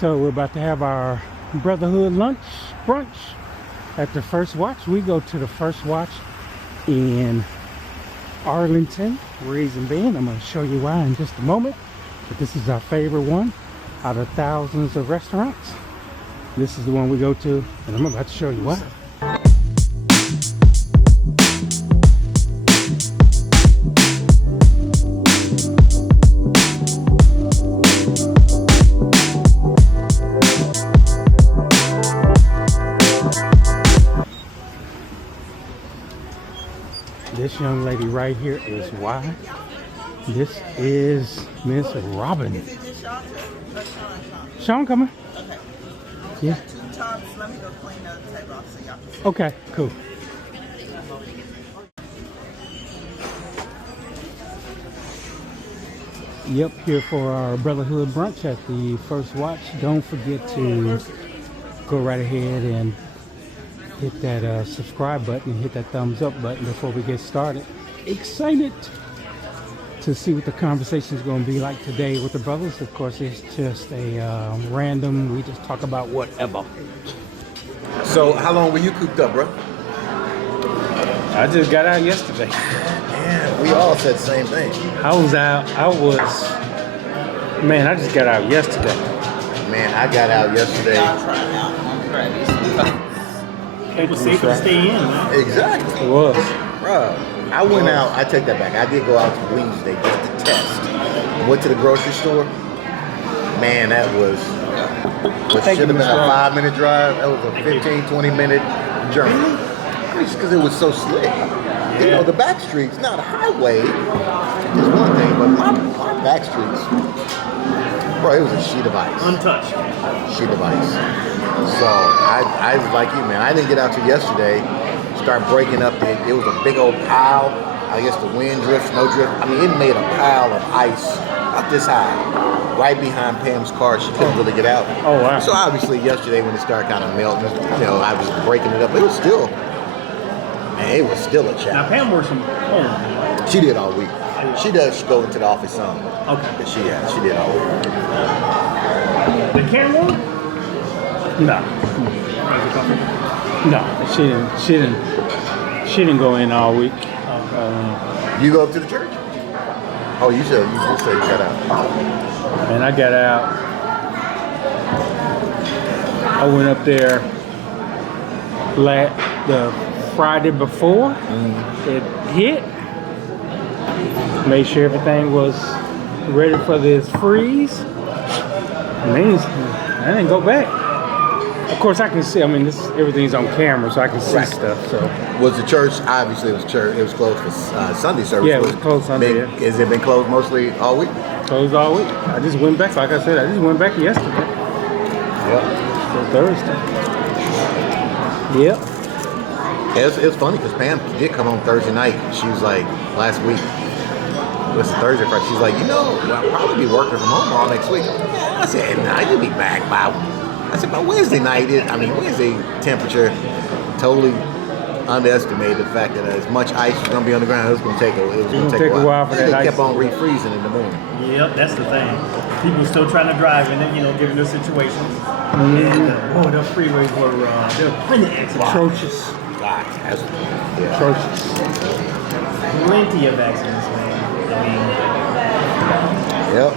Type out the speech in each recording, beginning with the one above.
So we're about to have our Brotherhood brunch at the First Watch. We go to the First Watch in Arlington, Raising Bend. I'm going to show you why in just a moment. But this is our favorite one out of thousands of restaurants. This is the one we go to, and I'm about to show you why. This young lady right here is why. This is Miss Robin. Sean coming? Okay. Yeah. 2 times. Let me go clean the table off so y'all can see. Okay, cool. Yep, here for our Brotherhood brunch at the First Watch. Don't forget to go right ahead and hit that subscribe button and hit that thumbs up button before we get started. Excited to see what the conversation is going to be like today with the brothers. Of course, it's just a random, we just talk about whatever. So how long were you cooped up, bro? I just got out yesterday. Yeah, we all said the same thing. I just got out yesterday. Man, I got out yesterday. It was safer to stay in, man. Exactly. It was. Bro, I went out, I take that back. I did go out to Wednesday just to test. Went to the grocery store. Man, that was what should have been a 5-minute drive. That was a 15-20 minute journey. Just because it was so slick. You know, the back streets, now the highway is one thing, but my back streets, bro, it was a sheet of ice. Untouched. Sheet of ice. So I was like you, man. I didn't get out till yesterday. Start breaking up. It was a big old pile. I guess the wind drift, snow drift. I mean, it made a pile of ice about this high, right behind Pam's car. She couldn't really get out. Oh, wow. So obviously yesterday when it started kind of melting, you know, I was breaking it up. It was still, man, it was still a Now, challenge. Pam works from home. She did all week. She does go into the office some. Okay. But she did all week. The camera? No. No, she didn't go in all week. You go up to the church? Oh, you said you got out. And I got out. I went up there the Friday before it hit. Made sure everything was ready for this freeze. And then I didn't go back. Of course, I can see. I mean, everything's on camera, so I can see stuff. So Was the church? Obviously, it was church. It was closed for Sunday service. Yeah, it was closed Sunday. Yeah. Has it been closed mostly all week? closed all week. I just went back. Like I said, I just went back yesterday. Yeah. So Thursday. Yep. It's funny because Pam did come home Thursday night. She was like, last week. What's the Thursday? Friday? She's like, I'll probably be working from home all next week. I said, nah, you'll be back by. I said, by Wednesday night, Wednesday temperature totally underestimated the fact that as much ice was going to be on the ground, it was going to take a while for that ice. It kept on refreezing in the morning. Yep, that's the thing. People still trying to drive and then, given the situations. And, the freeways were, there were plenty of accidents. Atrocious. God, Atrocious. Plenty of accidents, man. Yep.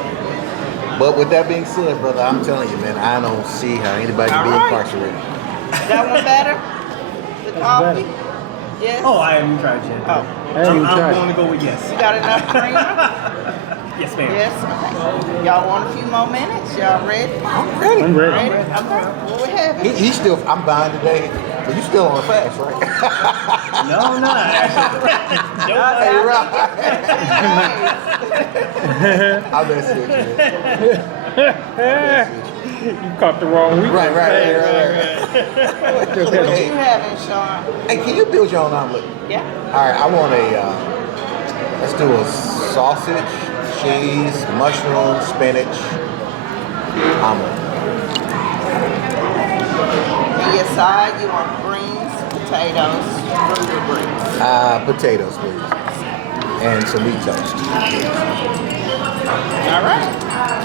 But with that being said, brother, I'm telling you, man, I don't see how anybody can be incarcerated. That one better? The coffee? Yes? Oh, I haven't tried yet. Oh. I'm going to go with yes. You got enough cream? Yes, ma'am. Yes? Okay. Y'all want a few more minutes? Y'all ready? I'm ready. I'm ready. Ready? Okay. What we having? He's still, I'm buying today, but you still on a fast, right? No, I'm not actually. Hey, right. I'm messing with you. You caught the wrong week. Right. What you having, Sean? Hey, can you build your own omelet? Yeah. All right, I want let's do a sausage, cheese, mushroom, spinach, omelet. And your side, you want greens, potatoes, fruit or greens? Potatoes, please. And some meat toast. All right.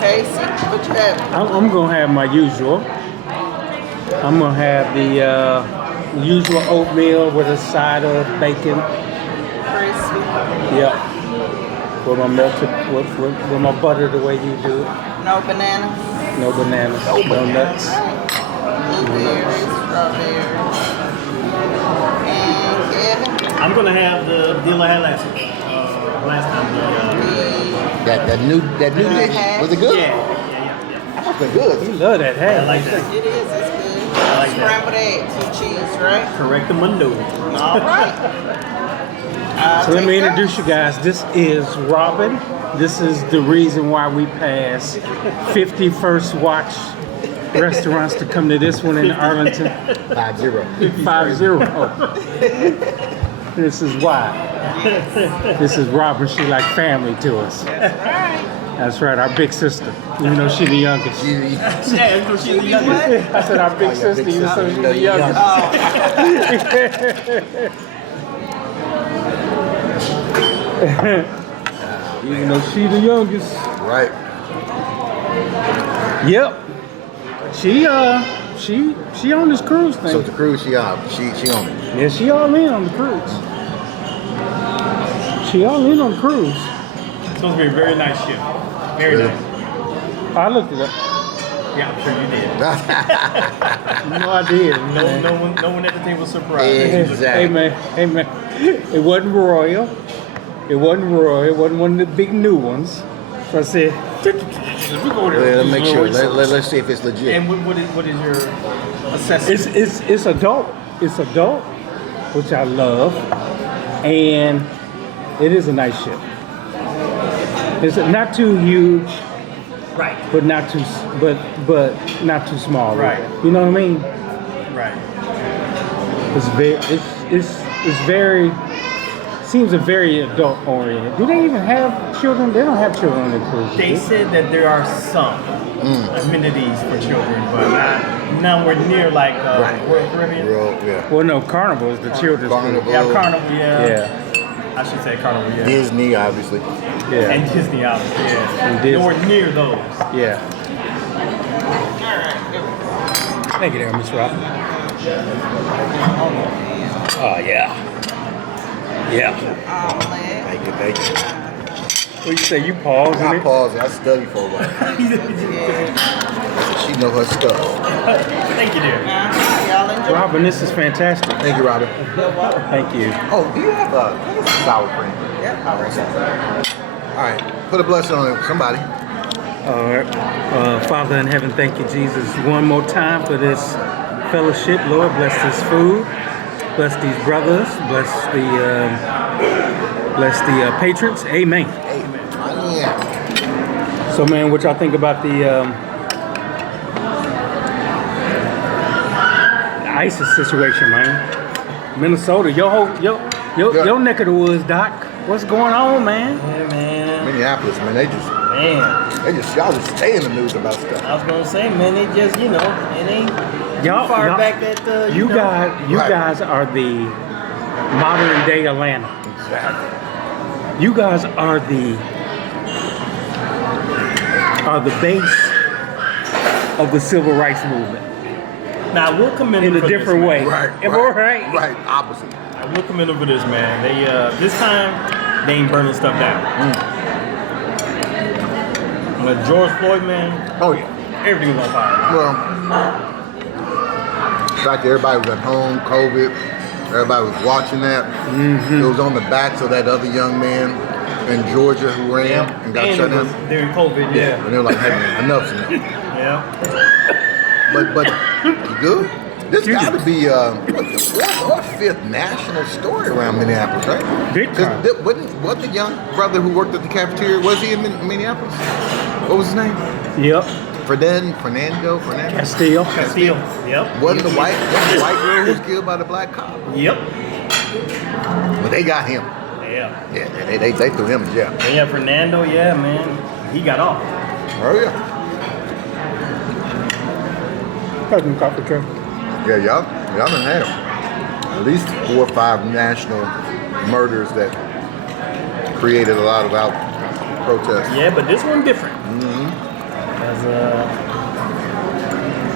Casey, what you have? I'm gonna have my usual. I'm gonna have the usual oatmeal with a side of bacon. Crispy. Yep. With my melted, with my butter the way you do it. No bananas. No bananas. No nuts. Blueberries, strawberries. And Kevin. I'm gonna have the deal I had last time. That new dish, was it good? Yeah. That's been good. You love that I hat. like that. It is, it's good. I like that. Scrambled eggs with cheese, right? Correct the mundo. All right. So let me introduce you guys. This is Robin. This is the reason why we pass 50 First Watch restaurants to come to this one in Arlington. 5-0. 5-0. This is why. This is Robin. She like family to us. That's right, our big sister. Even though she's the youngest. Yeah, she's the youngest. I said our big sister, even though she's the youngest. Even though she the youngest. Right. Yep. She on this cruise thing. So the cruise, she on it. Yeah, she all in on the cruise. She all in on the cruise. It's supposed to be a very nice ship. Very Really? nice. I looked it up. Yeah, I'm sure you did. No, I did. No one at the table was surprised. Exactly. Hey man. It wasn't royal. It wasn't one of the big new ones. So I said, We go there. Let's make sure. Let's see if it's legit. And what is your assessment? it's adult. It's adult, which I love, and it is a nice ship. It's not too huge, Right. but not too not too small. Right. You know what I mean? Right. It's very seems a very adult oriented. Do they even have children? They don't have children on the cruise. do They said that there are some amenities for children, but nowhere near like Royal Caribbean. Yeah. Well, no, Carnival is the children's Carnival. cruise. Yeah, Carnival, yeah. Yeah. I should say Carnival, yeah. Disney, obviously. Yeah. And Disney, obviously, yeah. And Disney. Nowhere near those. Yeah. Thank you there, Miss Rob. Oh, yeah. Yeah. Thank you. What you say, you pausing I it? paused. I studied for a while. She know her stuff. Thank you, dear. Y'all enjoy. Robin, this is fantastic. Thank you, Robin. Thank you. Oh, do you have sour cream? Yep, I will. All right. Put a blessing on it. Somebody. All right. Father in heaven, thank you, Jesus, one more time for this fellowship. Lord, bless this food. Bless these brothers. Bless the patrons. Amen. Yeah. So, man, what y'all think about the ISIS situation, man? Minnesota, your neck of the woods, Doc. What's going on, man? Yeah, man. Minneapolis, man. Y'all just stay in the news about stuff. I was gonna say, man, it just, it ain't Y'all, far y'all- back that you know. guys are the modern day Atlanta. Exactly. You guys are the base of the civil rights movement Now, I will commend in them a for different this, way. Right. Am I right? Right. Opposite. man. I will commend them for this, man. They this time they ain't burning stuff down. But George Floyd, man, Oh yeah. everything was on fire. Well, the fact that everybody was at home, COVID, everybody was watching that. It was on the backs of that other young man in Georgia who ran and got shut it was down. during COVID, yeah. And they were like, hey man, enough's enough. Yeah. But you good? This got to be what, the fourth or fifth national story around Minneapolis, right? Big time. What the young brother who worked at the cafeteria, was he in Minneapolis? What was his name? Yep. Fernando? Castile. Castile. Yep. Wasn't the white girl who was killed by the black cop? Yep. But they got him. Yeah. Yeah, they threw him in jail. Yeah, Fernando, yeah, man. He got off. Oh yeah. Cousin Coffee Truck. Yeah, y'all done had at least 4 or 5 national murders that created a lot of out protests. Yeah, but this one different.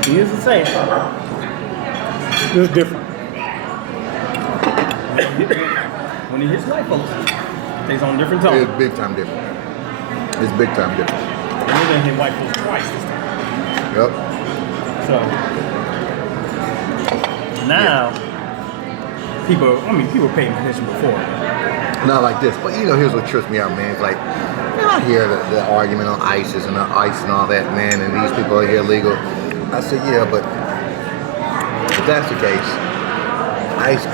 needless to say, It's different. when he hits white folks, he's on a different tone. It's big time different. It's big time different. And he's gonna hit white folks twice this time. Yep. So now, people paid attention before. Not like this, but here's what trips me out, man. It's like, I hear the argument on ISIS and ICE and all that, man, and these people are here illegal. I said, yeah, but if that's the case, ICE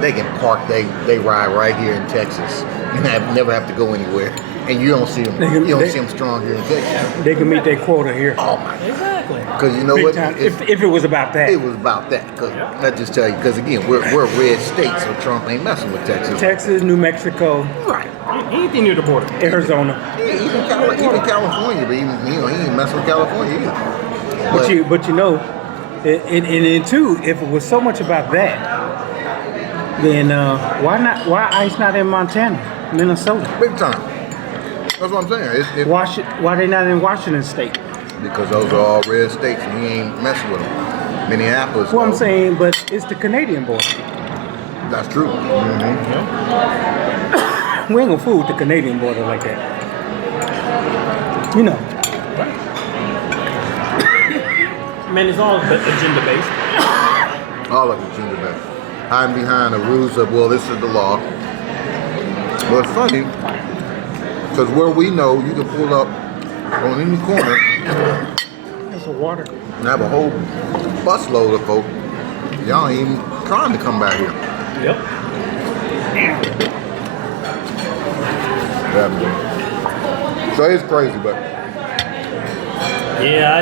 they can park they ride right here in Texas and never have to go anywhere, and you don't see them. You don't see them strong here in Texas. They can meet their quota here. Oh my God. Exactly. Because you know Big what? time. If it was about that. It was about that. Because let's just tell you, because again, we're a red state, so Trump ain't messing with Texas. Texas, New Mexico, Right. Anything near the border. Arizona. Yeah, even California, but even he ain't messing with California either. But you know, and two, if it was so much about that, then why ICE not in Montana, Minnesota? Big time. That's what I'm saying. Why they not in Washington State? Because those are all red states, and he ain't messing with them. Minneapolis. Well, I'm though, saying, but it's the Canadian border. that's true. Mm-hmm. We ain't gonna fool with the Canadian border like that. You know. Man, it's all agenda based. All of it, agenda based. Hiding behind the rules of, well, this is the law. Well, it's funny, because where we know, you can pull up on any corner That's the water. and have a whole busload of folk. Y'all ain't even trying to come back here. Yep. Yeah. So it's crazy, but Yeah, I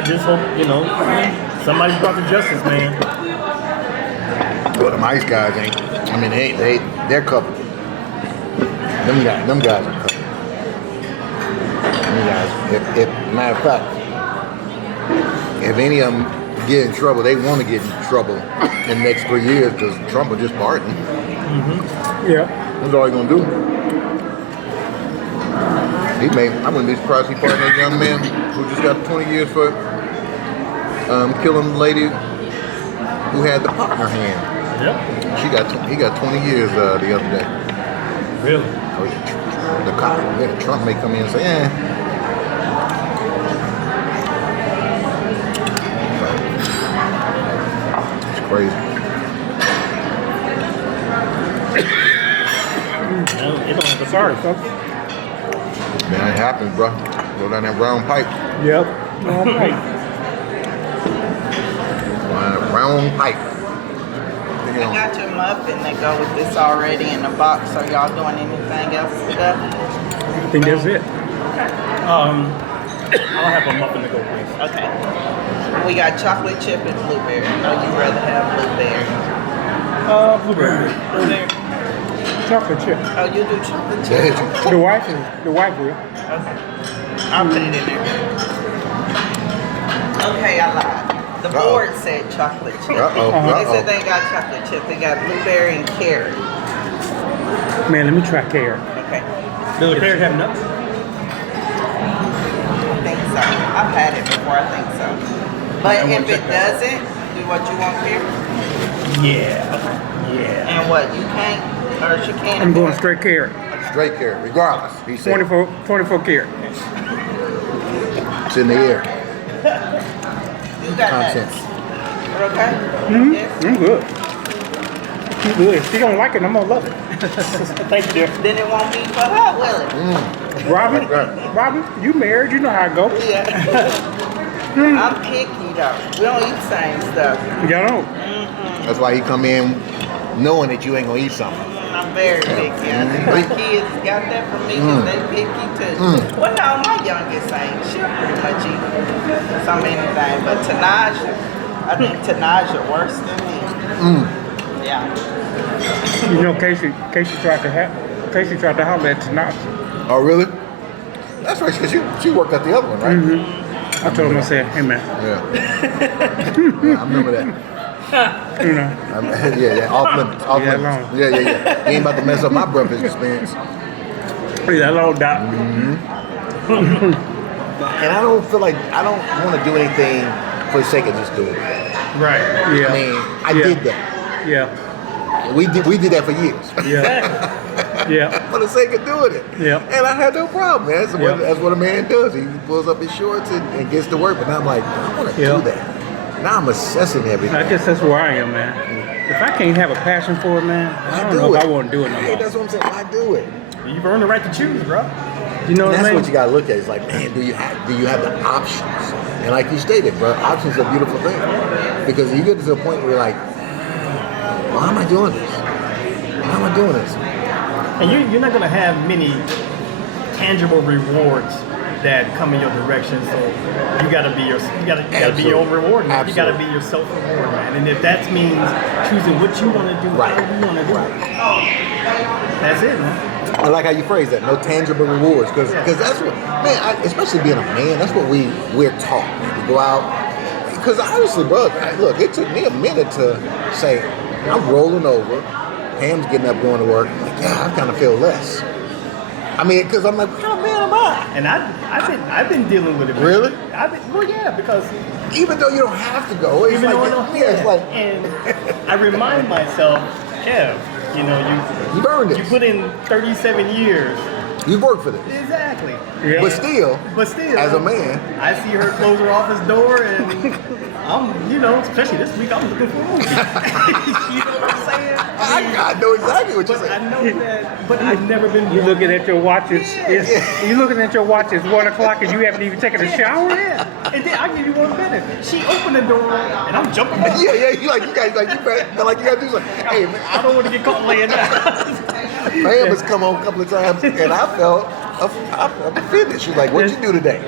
just hope, somebody's brought the justice, man. well, them ICE guys ain't. I mean, they're coupled. Them guys are coupled. Them guys, if matter of fact, if any of them get in trouble, they want to get in trouble in the next 3 years because Trump will just pardon. Yeah. That's all he's gonna do. I wouldn't be surprised he pardoned that young man who just got 20 years for killing the lady who had the pot in her hand. Yep. He got 20 years the other day. Really? The cop, Trump may come in and say, It's crazy. It don't have Sorry, folks. Man, it happens, bro. Go down that round pipe. Yep. Okay. Round pipe. I got your muffin that go with this already in the box. Are y'all doing anything else today? I think that's it. I'll have a muffin to go with. Okay. We got chocolate chip and blueberry. I know you'd rather have blueberry. Blueberry. Blueberry. Chocolate chip. Oh, you do chocolate chip? The wife will. Okay. I'll put it in there. Okay, I lied. The board said chocolate chip. They said they ain't got chocolate chip. They got blueberry and carrot. Man, let me try carrot. Okay. Does the carrot have nuts? I think so. I've had it before. I think so. But if it doesn't, do what you want here. Yeah. And what you can't, or she can't. I'm going straight carrot. Straight carrot, regardless. He said 24 carrot. it's in the air. You got Content. nuts. We're okay? Mm-hmm. Yes? I'm good. I'm good. If she don't like it, I'm gonna love it. Thank you, dear. Then it won't be for her, will it? Robin, you married, you know how it goes. Yeah. I'm picky though. We don't eat the same stuff. Y'all don't. That's why he come in knowing that you ain't gonna eat something. I'm very picky. I think my kids got that from me because they picky too. Well, no, my youngest ain't. She'll pretty much eat some anything. But Tanaja, I think Tanaja worse than me. Yeah. You know, Casey tried to holler at tonight. Oh, really? That's right, because she worked at the other one, right? I told him, I said, hey man, Yeah. Yeah, I remember that. you know, Yeah, off limits. Yeah, Yeah. He ain't about to mess up my breakfast experience. I That little dot. And I don't feel like I don't want to do anything for the sake of just doing it. Right. Yeah. I mean, I did that. Yeah. We did that for years. Yeah. Yeah. For the sake of doing it. Yeah. And I had no problem, man. That's what a man does. He pulls up his shorts and gets to work. But I'm like, I want to do that. Now I'm assessing everything. I guess that's where I am, man. If I can't have a passion for it, man, I don't know if I want to do it no Hey, more. that's what I'm saying. Why do it? You've earned the right to choose, bro. You know And what I that's mean? what you gotta look at. It's like, man, do you have the options? And like you stated, bro, options are a beautiful thing. Because you get to a point where you're like, why am I doing this? Why am I doing this? And you're not gonna have many tangible rewards that come in your direction. So you gotta be be your own reward, man. You gotta be your self-reward, man. And if that means choosing what you want to do, how you want to do it, that's it, man. I like how you phrase that. No tangible rewards, because that's what, man. Especially being a man, that's what we're taught, man. To go out, because honestly, bro, look, it took me a minute to say I'm rolling over. Pam's getting up, going to work. I'm like, yeah, I kind of feel less. I mean, because I'm like, what kind of man am I? And I've been dealing with it. Really? Well, yeah, because Even though you don't have to go, it's even like, though I don't it's like and I remind myself, Kev, you know, you've earned you it. put in 37 years. You've worked for this. Exactly. Yeah. But still, as a man, I see her close her office door, and I'm, especially this week, I'm looking for a movie. You know what I'm saying? I know exactly what you're But I saying. know that, but I've never been. You looking at your watch, you looking at your watch, it's 1 o'clock and you haven't even taken a shower? Yeah. And then I'll give you one minute. She opened the door, and I'm jumping up. Yeah, you guys feel like you gotta do something. Hey man, I don't want to get caught laying down. Pam has come home a couple of times, and I felt offended. She was like, "What'd you do today?"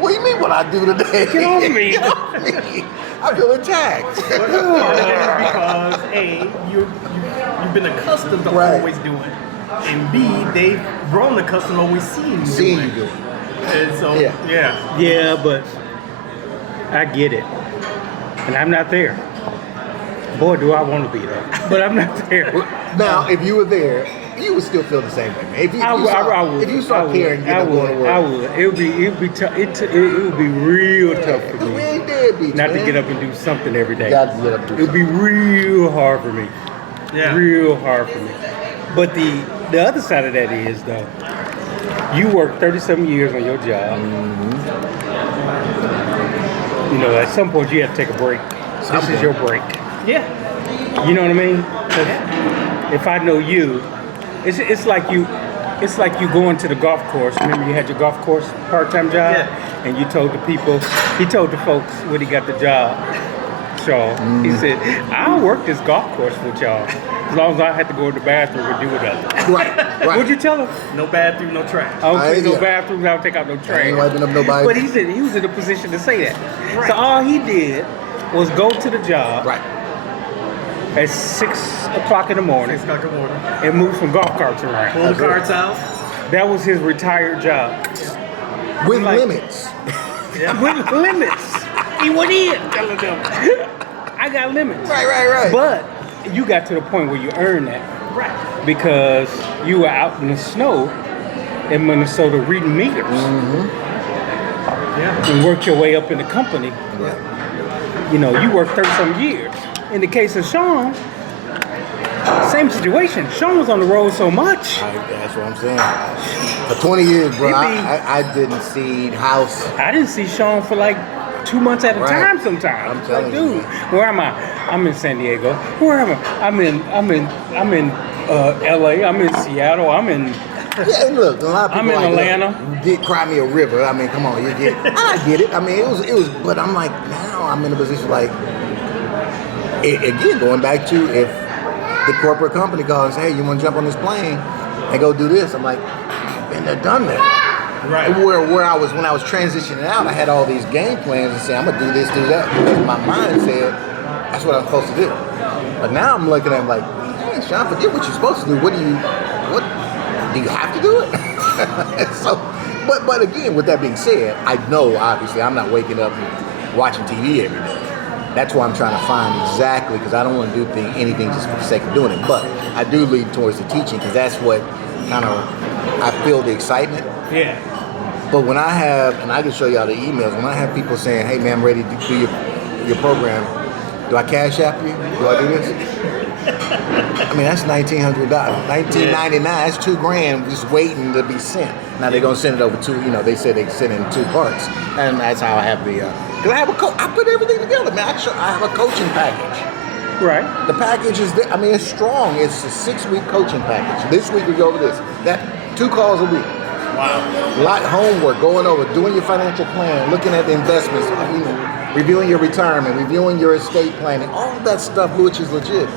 What do you mean what I do today? Get off me. Get off me. I feel attacked. Part of it is because you've been accustomed to always doing it, and B, they've grown accustomed to always seeing you Seeing doing you do it. it. And so Yeah. Yeah, but I get it. And I'm not there. Boy, do I want to be there. But I'm not there. Now, if you were there, you would still feel the same way, man. If you start caring, you know, going to work. I would. It would be tough. It would be real tough for We me ain't deadbeats, not to man. get up and do something every day. You got to get up and do It would be real hard for me. Yeah. Real hard for me. But the other side of that is, though, you work 37 years on your job. You know, at some point you have to take a break. This is your break. Yeah. You know what I mean? 'Cause if I know you, it's like you going to the golf course. Remember you had your golf course part-time job? Yeah. And you told the folks when he got the job. So he said, I'll work this golf course with y'all. As long as I had to go to the bathroom and do whatever. Right. What'd you tell him? No bathroom, no trash. I don't take no Yeah. bathrooms, I don't take out no I trash. ain't wiping up nobody. But he said he was in a position to say that. So all he did was go to the job Right. at 6 o'clock in the morning 6 o'clock in the morning. and move some golf carts around. Pull the carts out. That was his retired job. With Like- limits. With limits. He went in telling them, I got limits. Right. But you got to the point where you earned that. Right. Because you were out in the snow in Minnesota reading meters Yeah. and worked your way up in the company. Right. You know, you worked 30-some years. In the case of Sean, same situation. Sean was on the road so much. That's what I'm saying. For 20 years, bro, I didn't see house. I didn't see Sean for like 2 months at a Right. time sometimes. I'm telling like, you, dude, man. where am I? I'm in San Diego. Where am I? I'm in LA. I'm in Seattle. I'm in Yeah, and look, a lot of people I'm in like, Atlanta. Look, you did cry me a river. I mean, come on, you get. I get it. I mean, it was. But I'm like, now I'm in a position like, again, going back to if the corporate company calls, hey, you want to jump on this plane and go do this? I'm like, I've been there, done that. Right. Where when I was transitioning out, I had all these game plans and say, I'm gonna do this, do that. Because my mind said that's what I'm supposed to do. But now I'm looking at him like, hey, Sean, forget what you're supposed to do. What do you have to do it? So, but again, with that being said, I know obviously I'm not waking up and watching TV every day. That's why I'm trying to find exactly, because I don't want to do anything just for the sake of doing it. But I do lean towards the teaching, because that's what kind of, I feel the excitement. Yeah. But when I have, and I can show y'all the emails, when I have people saying, hey man, I'm ready to do your program, do I cash app you? Do I do this? I mean, that's $1,900. $1,999, that's $2,000 just waiting to be sent. Now they're gonna send it over they say they send it in 2 parts. And that's how I have the, cause I have I put everything together, man. I have a coaching package. Right. The package is, it's strong. It's a 6-week coaching package. This week we go over this. That 2 calls a week. Wow. A lot of homework, going over, doing your financial plan, looking at the investments, reviewing your retirement, reviewing your estate planning, all of that stuff, which is legit.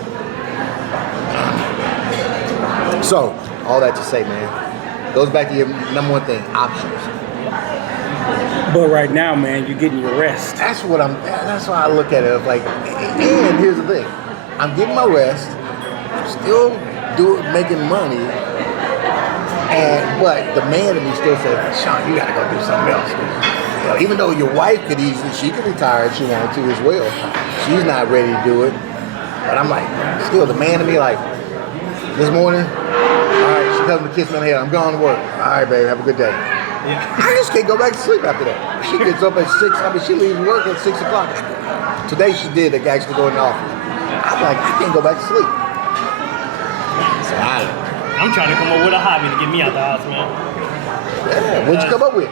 So, all that to say, man, goes back to your number one thing, options. But right now, man, you're getting your rest. That's why I look at it like, and here's the thing, I'm getting my rest, I'm still making money, but the man in me still says, Sean, you gotta go do something else. Even though your wife could she could retire if she wanted to as well. She's not ready to do it. But I'm like, still the man in me like, this morning, all right, she comes to kiss me on the head, I'm going to work. All right, baby, have a good day. Yeah. I just can't go back to sleep after that. She gets up at 6, she leaves work at 6 o'clock. Today she did actually go in the office. I'm like, I can't go back to sleep. So I'm trying to come up with a hobby to get me out the house, man. Yeah, what'd you come up with?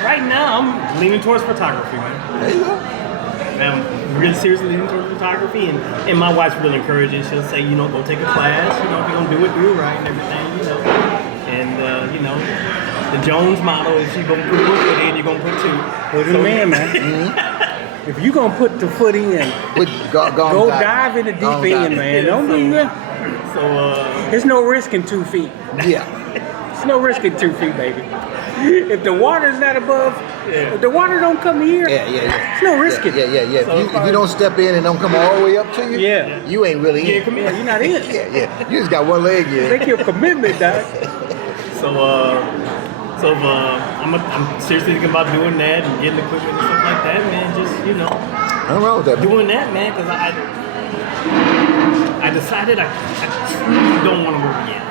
Right now I'm leaning towards photography, man. There you go. I'm really seriously leaning towards photography, and my wife's really encouraging. She'll say, go take a class, if you're gonna do it right and everything, And the Jones model is you're gonna put one foot in, you're gonna put 2. Put it in, man. Mm-hmm. If you're gonna put the foot in, go dive in the deep end, man. Don't be there's no risk in 2 feet. Yeah. There's no risk in 2 feet, baby. If the water's not above, if the water don't come here, there's no risk in it. Yeah. So if you don't step in and don't come all the way up to you, you ain't really in. Yeah, you're not in. Yeah. You just got one leg in. Make your commitment, Doc. I'm seriously thinking about doing that and getting equipment and stuff like that, man. Just nothing wrong with that. Doing that, man, because I decided I truly don't want to work again.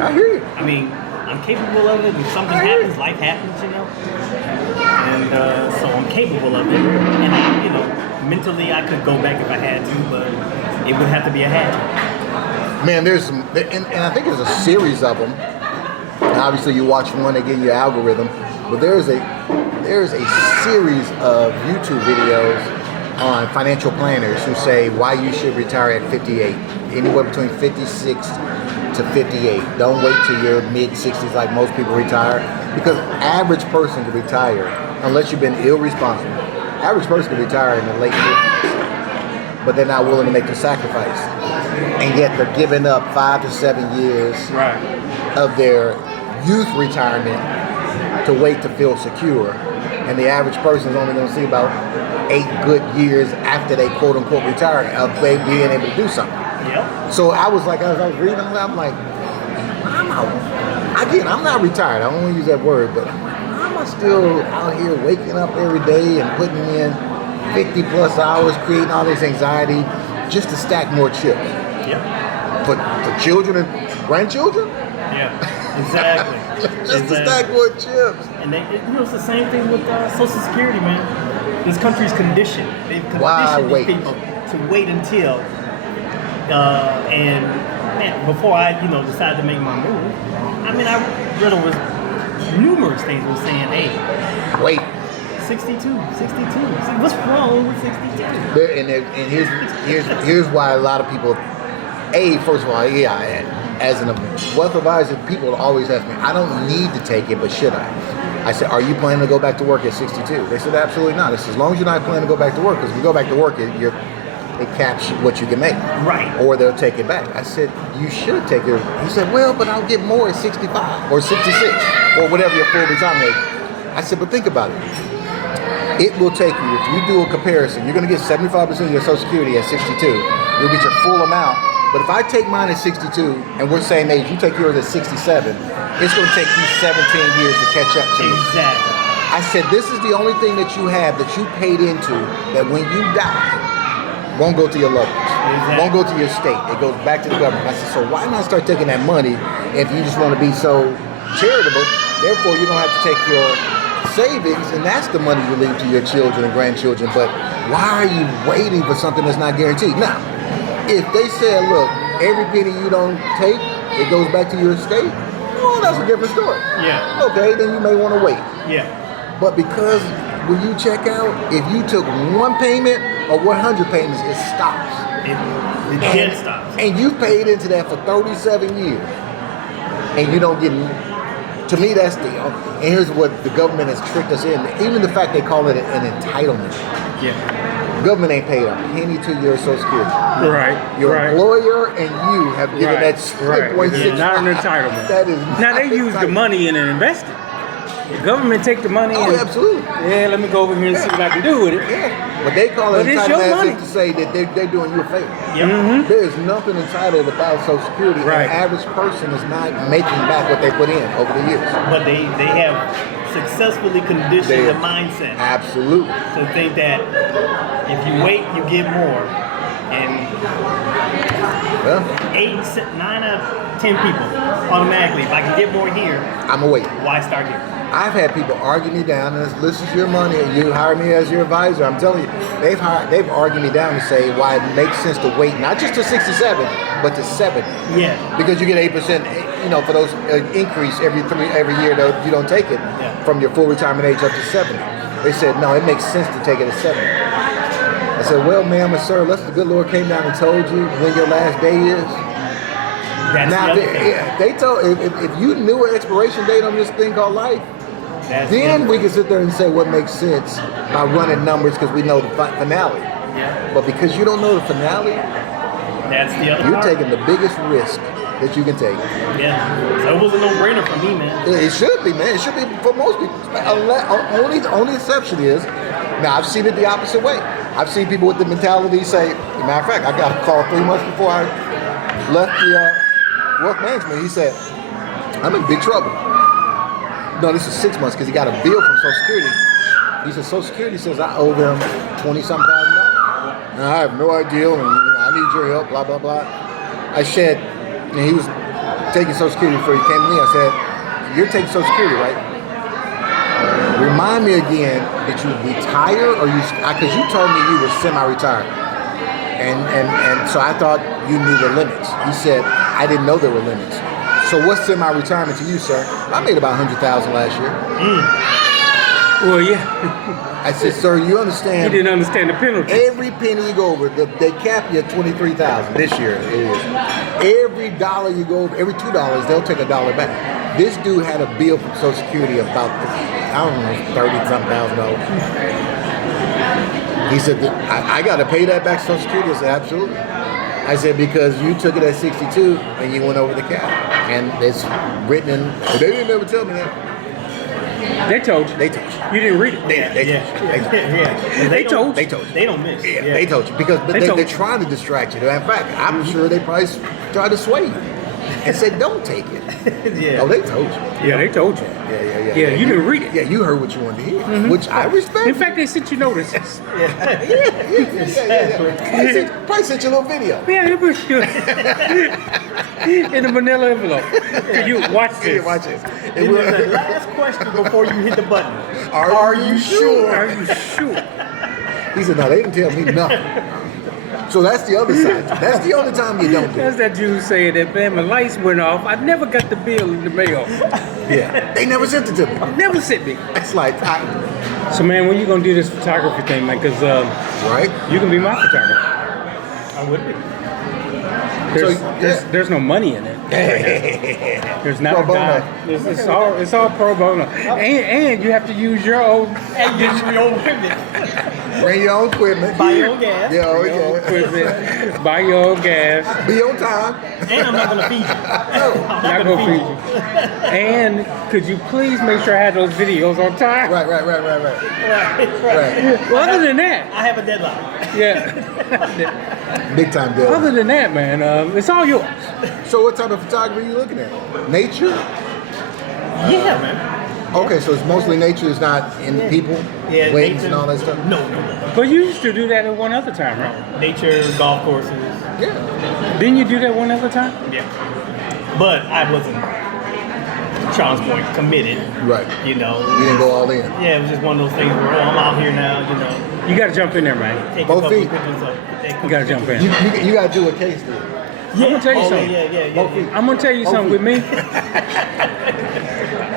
I hear you. I mean, I'm capable of it. If something happens, life happens, And so I'm capable of it. And mentally I could go back if I had to, but it would have to be a had. Man, there's some, and I think there's a series of them. And obviously, you watch one, they get your algorithm. But there's a series of YouTube videos on financial planners who say why you should retire at 58, anywhere between 56 to 58. Don't wait till your mid-60s like most people retire, because average person can retire, unless you've been irresponsible. Average person can retire in the late 50s, but they're not willing to make the sacrifice, and yet they're giving up 5 to 7 years of their youth retirement to wait to feel secure. And the average person is only going to see about 8 good years after they quote unquote retire of they being able to do something. Yep. So I was like, as I was reading, I'm like, I'm not retired. I don't want to use that word, but I'm like, why am I still out here waking up every day and putting in 50 plus hours, creating all this anxiety just to stack more chips? Yep. For children and grandchildren? Yeah, exactly. Just to stack more chips. And it's the same thing with Social Security, man. This country's conditioned. They've conditioned these people to wait until, and man, before I, decided to make my move. I mean, I read over numerous things were saying, hey, wait. 62. What's wrong with 62? And here's why a lot of people, first of all, as a wealth advisor, people always ask me, I don't need to take it, but should I? I said, are you planning to go back to work at 62? They said, absolutely not. I said, as long as you're not planning to go back to work, because if you go back to work, it caps what you can make. Right. Or they'll take it back. I said, you should take it. He said, well, but I'll get more at 65 or 66 or whatever your full retirement is. I said, but think about it. It will take you, if you do a comparison, you're going to get 75% of your Social Security at 62. You'll get your full amount. But if I take mine at 62, and we're saying age, you take yours at 67, it's going to take you 17 years to catch up to me. Exactly. I said, this is the only thing that you have that you paid into that when you die, won't go to your loved ones. Exactly. Won't go to your state. It goes back to the government. I said, so why not start taking that money if you just want to be so charitable? Therefore, you don't have to take your savings, and that's the money you leave to your children and grandchildren. But why are you waiting for something that's not guaranteed? Now, if they said, look, every penny you don't take, it goes back to your estate, well, that's a different story. Yeah. Okay, then you may want to wait. Yeah. But because when you check out, if you took one payment or 100 payments, it stops. It dead stops. And you paid into that for 37 years, and you don't get. To me, that's the. And here's what the government has tricked us in. Even the fact they call it an entitlement. Yeah. Government ain't paid a penny to your Social Security. Right. Your employer and you have given that 6.6. It's not an entitlement. That is. Now they use the money and invest it. The government take the money. Oh, and, absolutely. Yeah, let me go over here and see what I can do with it. Yeah. But they call it But it's your entitlement as money. if to say that they're doing you a favor. Yep. Mm-hmm. There is nothing entitled about Social Security. Right. The average person is not making back what they put in over the years. But they have successfely conditioned the mindset Absolutely. to think that if you wait, you get more. And Well, 9 out of 10 people automatically, if I can get more here, I'm going to wait. why start here? I've had people argue me down, and this is your money, and you hire me as your advisor. I'm telling you, they've argued me down to say why it makes sense to wait, not just to 67, but to 70. Yeah. Because you get 8%, for those increase every year that you don't take it from your full retirement age up to 70. They said, no, it makes sense to take it at 70. I said, well, ma'am and sir, unless the good Lord came down and told you when your last day is. That's Now, the other thing. they told if you knew an expiration date on this thing called life, then we can sit there and say what makes sense by running numbers because we know the finale. Yeah. But because you don't know the finale, That's the other you're part. taking the biggest risk that you can take. Yeah. So it was a no-brainer for me, man. It should be, man. It should be for most people. The only exception is, now I've seen it the opposite way. I've seen people with the mentality say, matter of fact, I got a call 3 months before I left the wealth management. He said, I'm in big trouble. No, this is 6 months because he got a bill from Social Security. He said, Social Security says I owe them $20-something thousand. And I have no idea, and I need your help, blah, blah, blah. I said, and he was taking Social Security before he came to me. I said, you're taking Social Security, right? Remind me again that you retire or you, because you told me you were semi-retired. And so I thought you knew the limits. He said, I didn't know there were limits. So what's semi-retirement to you, sir? I made about $100,000 last year. Well, yeah. I said, sir, you understand? He didn't understand the penalty. Every penny you go over, they cap you at $23,000 this year. It is. Every dollar you go over, every $2, they'll take $1 back. This dude had a bill from Social Security about, I don't know, $30-something thousand. He said, I got to pay that back to Social Security. I said, absolutely. I said, because you took it at 62 and you went over the cap. And it's written in, they didn't ever tell me that. They told you. They told you. You didn't read it. They told you. They told you. They told you. They don't miss. Yeah, they told you because they're trying to distract you. In fact, I'm sure they probably tried to sway you and said, "Don't take it." Yeah. Oh, they told you. Yeah, they told you. Yeah. Yeah, you didn't read it. Yeah, you heard what you wanted to hear, which I respect. In fact, they sent you notices. yeah. Probably sent you a little video. Yeah, it was good. In a manila envelope. You watch this. Yeah, watch this. And the last question before you hit the button. Are you sure? Are you sure? He said, "No, they didn't tell me nothing." So that's the other side. That's the only time you don't do That's it. that Jew saying that, man, my lights went off. I never got the bill in the mail. Yeah, they never sent it to me. Never sent me. It's like, So, man, when you going to do this photography thing, man? Because right? you can be my photographer. I would be. There's no money in it. There's not Pro a bono. dime. It's all pro bono. And you have to use your own And get your own equipment. Bring your own equipment. Buy your own gas. Yeah, oh, your own yeah. equipment, buy your own gas. Be on time. And I'm not going to feed you. Not gonna feed you. And could you please make sure I have those videos on time? Right. Right. Well, other than that, I have a deadline. yeah. Big time deal. Other than that, man, it's all yours. So what type of photography are you looking at? Nature? Yeah, man. Okay, so it's mostly nature. It's not in people, Yeah, weddings nature. and all that stuff. No. But you used to do that at one other time, right? Nature, golf courses. Yeah. Didn't you do that one other time? Yeah. But I wasn't, Sean's point, committed. Right. You know. You didn't go all in. Yeah, it was just one of those things where, I'm out here now, you know. You got to jump in there, man. Take Both a couple feet. pictures of You got to jump in. You got to do what Case did. I'm gonna tell you something. Yeah. I'm gonna tell you something with me.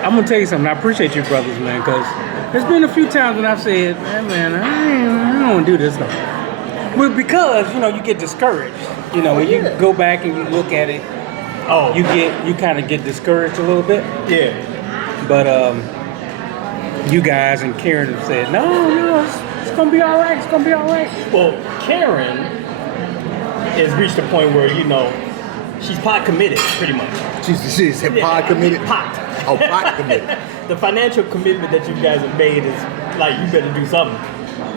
I'm gonna tell you something. I appreciate you, brothers, man, because there's been a few times when I've said, man, I don't want to do this no. Well, because you get discouraged. When you go back and you look at it, you kind of get discouraged a little bit. Yeah. But you guys and Karen have said, no, it's gonna be all right. It's gonna be all right. Well, Karen has reached a point where, she's pot committed, pretty much. She's pod committed? Pot. Oh, pot committed. The financial commitment that you guys have made is like, you better do something.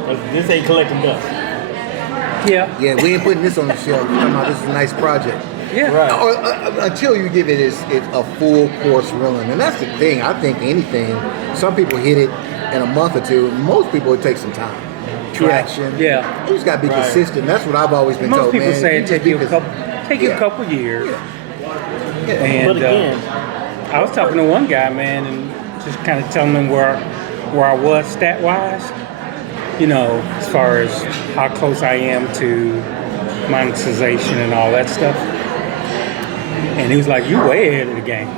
'Cause this ain't collecting dust. Yeah. Yeah, we ain't putting this on the shelf. We're talking about this is a nice project. Yeah. Right. Until you give it a full course run. And that's the thing. I think anything, some people hit it in a month or two. Most people, it takes some time. Traction. Yeah. You just got to be consistent. That's what I've always been Most told, people man. say it take you a Yeah. couple years. Yeah. And But again, I was talking to one guy, man, and just kind of telling him where I was stat-wise, as far as how close I am to monetization and all that stuff. And he was like, you way ahead of the game.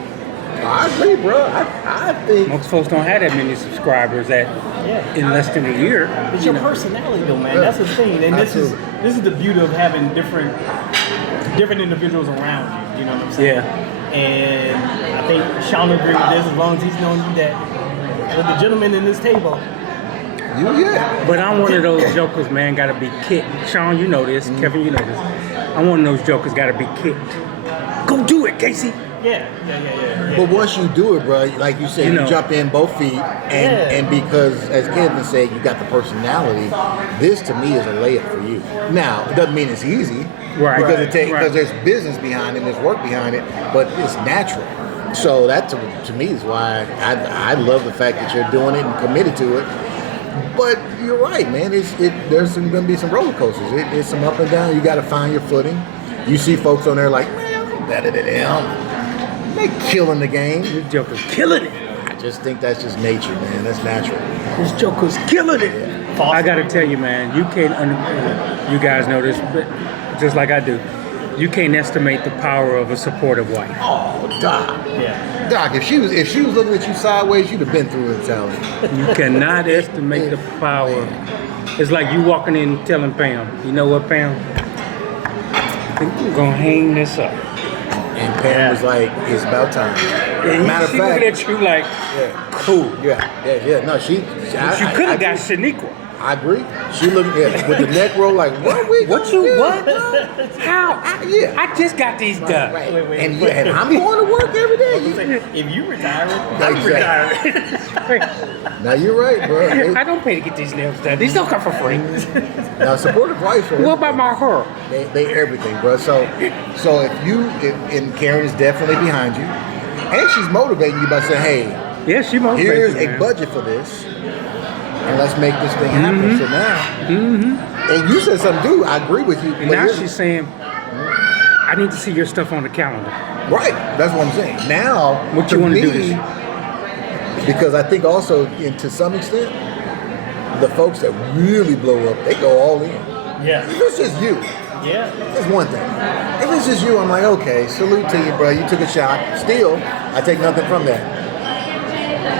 I agree, bro. I think. Most folks don't have that many subscribers in less than a year. it's your personality, though, man. That's the thing. And this is the beauty of having different individuals around you. You know what I'm saying? Yeah. And I think Sean will agree with this as long as he's known you that the gentleman in this table. Yeah. But I'm one of those jokers, man, gotta be kicked. Sean, you know this. Kevin, you know this. I'm one of those jokers, gotta be kicked. Go do it, Casey. Yeah. But once you do it, bro, like you said, you jump in both feet, and because, as Kevin said, you got the personality. This to me is a layup for you. Now, it doesn't mean it's easy, Right. Because there's business behind it, there's work behind it, but it's natural. So that to me is why I love the fact that you're doing it and committed to it. But you're right, man. There's going to be some roller coasters. It's some up and down. You got to find your footing. You see folks on there like, man, I'm better than them. They killing the game. This joker's killing it. I just think that's just nature, man. That's natural. This joker's killing it. I gotta tell you, man, you guys know this, but just like I do, you can't estimate the power of a supportive wife. Oh, Doc. Yeah. Doc, if she was looking at you sideways, you'd have been through it, Sally. You cannot estimate the power. It's like you walking in telling Pam, you know what, Pam? I think we're gonna hang this up. And Pam was like, it's about time. And Matter of she fact, looked at you like, cool. Yeah. No, she could have got Shaniqua. I agree. She looked with the neck roll like, what we What gonna you do? what? How? Yeah. I just got these done. Right. Wait. And I'm going to work every day. If you retire, I'm retiring. Now you're right, bro. I don't pay to get these nails done. These don't come for free. Now supportive wives are What about my hair? they everything, bro. So and Karen is definitely behind you, and she's motivating you by saying, hey, Yeah, she motivates here's me, a man. budget for this, and let's make this thing happen. So now, and you said something, dude. I agree with you. And now she's saying, I need to see your stuff on the calendar. right. That's what I'm saying. Now, What you wanna do this year? Because I think also, to some extent, the folks that really blow up, they go all in. Yeah. If it's just you, Yeah. it's one thing. If it's just you, I'm like, okay, salute to you, bro. You took a shot. Still, I take nothing from that.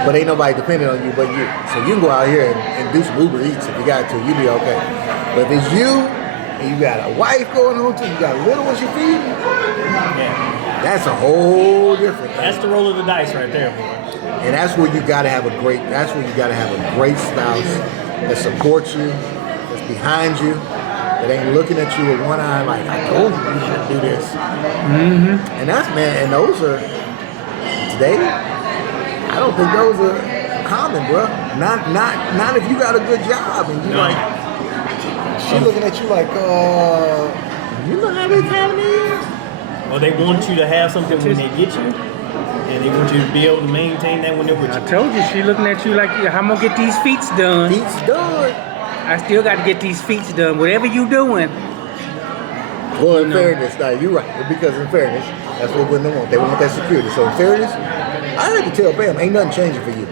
But ain't nobody depending on you but you. So you can go out here and do some Uber Eats if you got to. You be okay. But if it's you, and you got a wife going home too, you got little ones you feed, Yeah. that's a whole different thing. That's the roll of the dice right there, boy. And that's where you gotta have a great spouse that supports you, that's behind you, that ain't looking at you with one eye like, I told you you should do this. And that's, man, and those are, today, I don't think those are common, bro. Not if you got a good job and you like, she looking at you like, you know how the economy is? Well, they want you to have something when they get you, And they want you to be able to maintain that when they're with I you. told you, she looking at you like, how I'm gonna get these feet done. Feet's done. I still got to get these feet done. Whatever you doing. Well, in fairness, now you're right. Because in fairness, that's what women want. They want that security. So in fairness, I had to tell Pam, ain't nothing changing for you.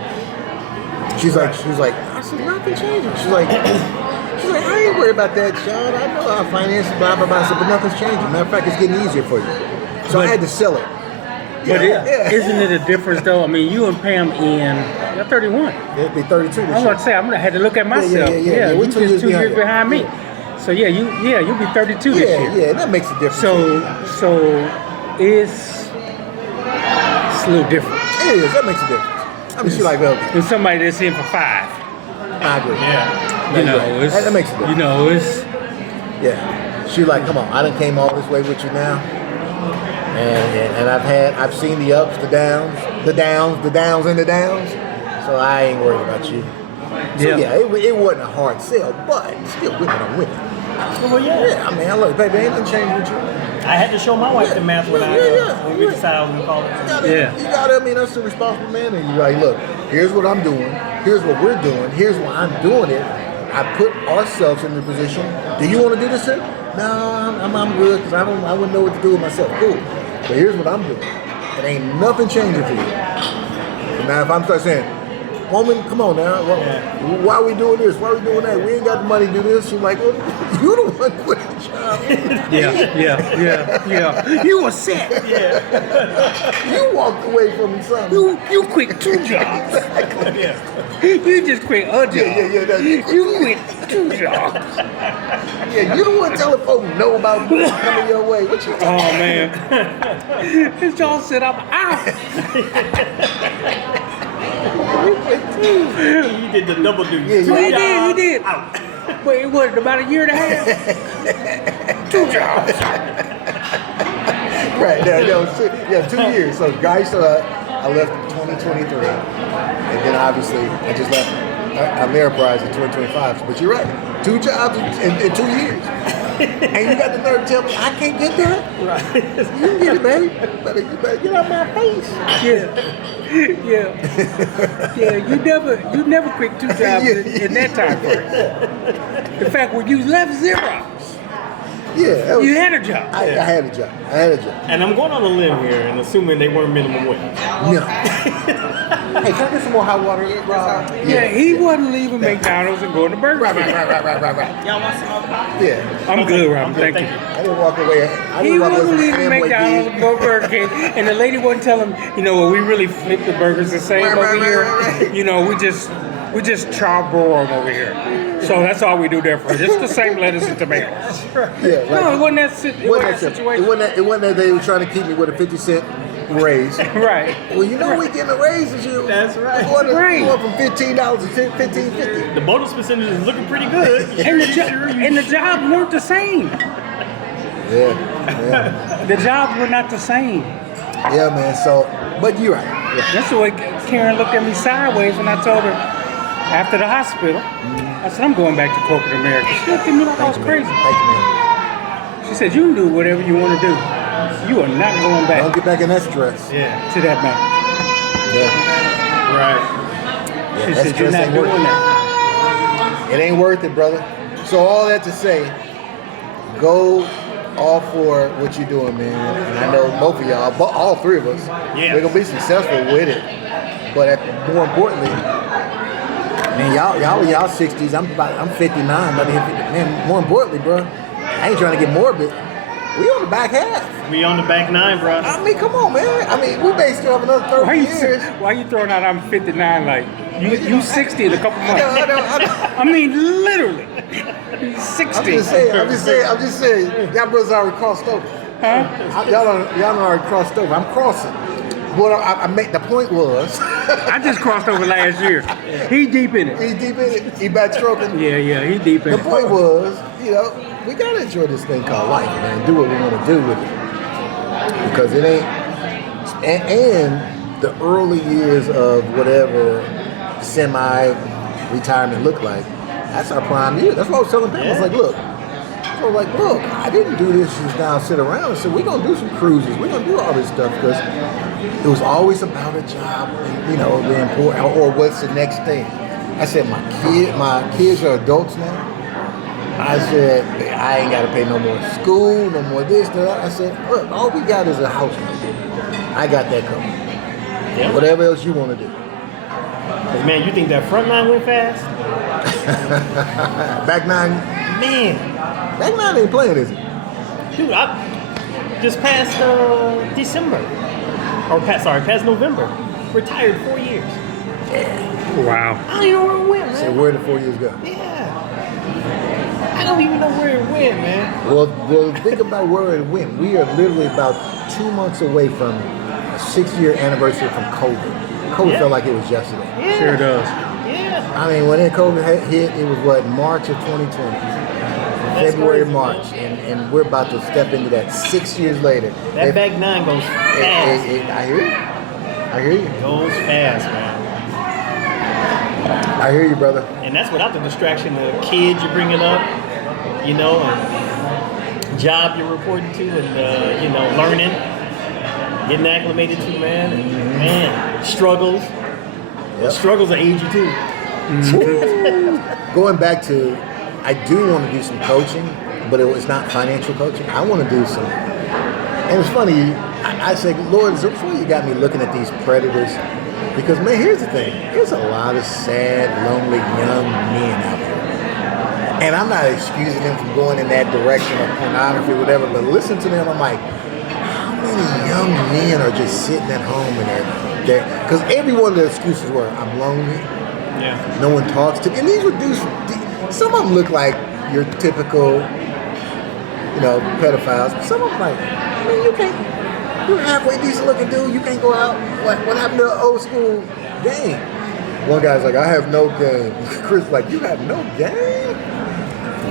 She's like, I said, nothing changing. She's like, I ain't worried about that, Sean. I know our finances, blah, blah, blah. I said, but nothing's changing. Matter of fact, it's getting easier for you. So I had to sell it. But isn't it a difference though? I mean, you and Pam you're 31. It'll be 32 this year. I was about to say, I'm gonna have to look at myself. Yeah. You just 2 years behind me. So you'll be 32 this year. Yeah, that makes a difference. So it's a little different. It is. That makes a difference. I mean, she's like, well, There's somebody that's in for 5. I agree. Yeah. You know, it's, that makes a difference. You know, it's Yeah. She's like, come on, I done came all this way with you now. And I've seen the ups, the downs, and the downs. So I ain't worried about you. So it wasn't a hard sell, but still women are women. Well, yeah. Yeah, I mean, look, baby, ain't nothing changed with you. I had to show my wife the math when when we decided I was gonna call it. You gotta, I mean, that's the responsible man. And you're like, look, here's what I'm doing. Here's what we're doing. Here's why I'm doing it. I put ourselves in the position. Do you want to do this thing? No, I'm good because I wouldn't know what to do with myself. Cool. But here's what I'm doing. It ain't nothing changing for you. So now if I'm start saying, woman, come on now. Why are we doing this? Why are we doing that? We ain't got the money to do this. She's like, well, you the one quit the job. Yeah. You were set. You walked away from something. You quit 2 jobs. You just quit a job. You quit 2 jobs. Yeah, you the one telling folks no about coming your way. What you Oh man. This y'all said I'm out. You did the double duty. Yeah, He did. But it was about a year and a half. 2 jobs. Right, no, 2 years. So guys, I left 2023, and then obviously I just left Ameriprise in 2025. But you're right, 2 jobs in 2 years. And you got the nerve to tell me I can't get that? Right. You can get it, baby. You better get out my face. You never quit 2 jobs in that time frame. In fact, when you left Xerox, you had a job. I had a job. And I'm going on a limb here and assuming they weren't minimum wage. No. Hey, can I get some more hot water, Rob? Yeah, he wasn't leaving McDonald's and going to Burger King. Right. Y'all want some more coffee? Yeah. I'm good, Rob. Thank you. I didn't walk away. He wasn't leaving McDonald's and go to Burger King, and the lady wasn't telling him, you know, well, we really flip the burgers the same over here. Right. You know, we just charbroil them over here. So that's all we do there for. Just the same lettuce and tomatoes. Yeah. No, it wasn't that situation. It wasn't that they were trying to keep me with a 50-cent raise. Right. Well, you know we getting a raise this year. That's right. We went from $15 to $15.50. The bonus percentage is looking pretty good. And the jobs weren't the same. Yeah. The jobs were not the same. Yeah, man. So, but you're right. Yeah. That's the way Karen looked at me sideways when I told her after the hospital. I said, I'm going back to corporate America. She looked at me like I was crazy. Thank you, man. She said, you can do whatever you want to do. You are not going back Don't get back in that stress. to that bank. Yeah. Right. Yeah, She that said, you're stress not ain't doing worth it. that. It ain't worth it, brother. So all that to say, go all for what you're doing, man. And I know both of y'all, all 3 of us, we're gonna be successful with it. But more importantly, man, y'all 60s. I'm 59. About to hit 50. Man, more importantly, bro, I ain't trying to get morbid. We on the back half. We on the back 9, bro. I mean, come on, man. I mean, we may still have another 30 years. Why you throwing out I'm 59 like you 60 in a couple months? I know. I mean, literally. He's 60. I'm just saying. Y'all brothers already crossed over. Huh? Y'all already crossed over. I'm crossing. What I make the point was. I just crossed over last year. He deep in it. He deep in it. He backstroking. Yeah, he deep in The it. point was, we gotta enjoy this thing called life, man. Do what we want to do with it, because it ain't. And the early years of whatever semi-retirement look like, that's our prime year. That's what I was telling people. I was like, look, I didn't do this just now sit around. So we're gonna do some cruises. We're gonna do all this stuff because It was always about a job, and, you know, the important, or what's the next thing. I said, my kids are adults now. I said, I ain't got to pay no more school, no more this, that. I said, look, all we got is a house. I got that covered. Yeah. Whatever else you want to do. Man, you think that front nine went fast? Back nine, Man, back nine ain't playing, is it? dude, I just past December, or past November, retired 4 years. Wow. I don't even know where it went, Say, man. where did 4 years go? Yeah, I don't even know where it went, man. Well, think about where it went. We are literally about 2 months away from a 6-year anniversary from COVID. COVID Yeah. felt like it was yesterday. Yeah. Sure does. Yeah. I mean, when COVID hit, it was what, March of 2020. February, crazy, March, and we're about to step into that 6 years later. That back nine goes fast. I hear you. I hear you. Goes fast, man. I hear you, brother. And that's without the distraction of kids you're bringing up, you know, and job you're reporting to, and you know, learning, getting acclimated to, man, and man, struggles. Yep. Struggles will age you too. Going back to, I do want to do some coaching, but it's not financial coaching. I want to do some, and it's funny, I say, Lord, so before you got me looking at these predators, because man, here's the thing, there's a lot of sad, lonely young men out there. And I'm not excusing them from going in that direction of pornography, whatever, but listen to them, I'm like, how many young men are just sitting at home and they're because every one of the excuses were, I'm lonely, Yeah. no one talks to me. And these were dudes, some of them look like your typical, you know, pedophiles. Some of them like, man, you can't, you're a halfway decent looking dude, you can't go out. What happened to an old school game? One guy's like, I have no game. Chris like, you have no game?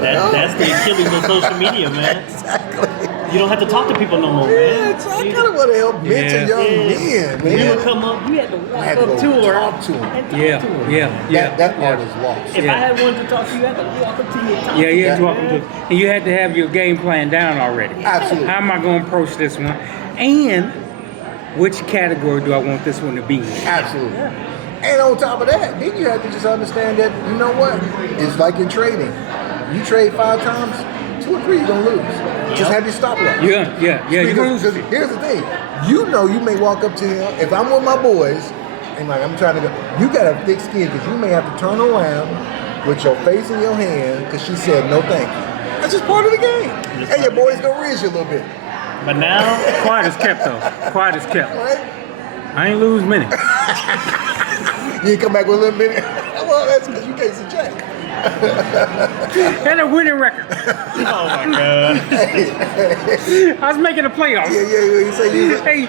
That's the Achilles of social media, man. Exactly. You don't have to talk to people no more, Yeah, man. so I kind of want to help mentor young men, When you man. would come up, you had to walk I had to up go to her talk to him. and talk Yeah, to her. yeah. That part is lost. If Yeah. I had one to talk to you, I had to walk up to you and talk Yeah, to you you. had to walk man. into, and you had to have your game plan down already. Absolutely. How am I going to approach this one? And which category do I want this one to be in? Absolutely. And on top of that, then you have to just understand that, you know what? It's like in trading. You trade 5 times, 2 or 3 you're going to lose. Just have your stop loss. Yeah. You're gonna Because here's the thing. You know you may walk up to him, if I'm with my boys, and like I'm trying to go, you got a thick skin because you may have to turn around with your face in your hand because she said no thank you. That's just part of the game. And your boys going to riz you a little bit. But now, quiet as kept though. Quiet as kept. Right? I ain't lose many. You ain't come back with a little bit. Well, that's because you can't subtract. And a winning record. oh my God. I was making the playoffs. Yeah. You say you Hey,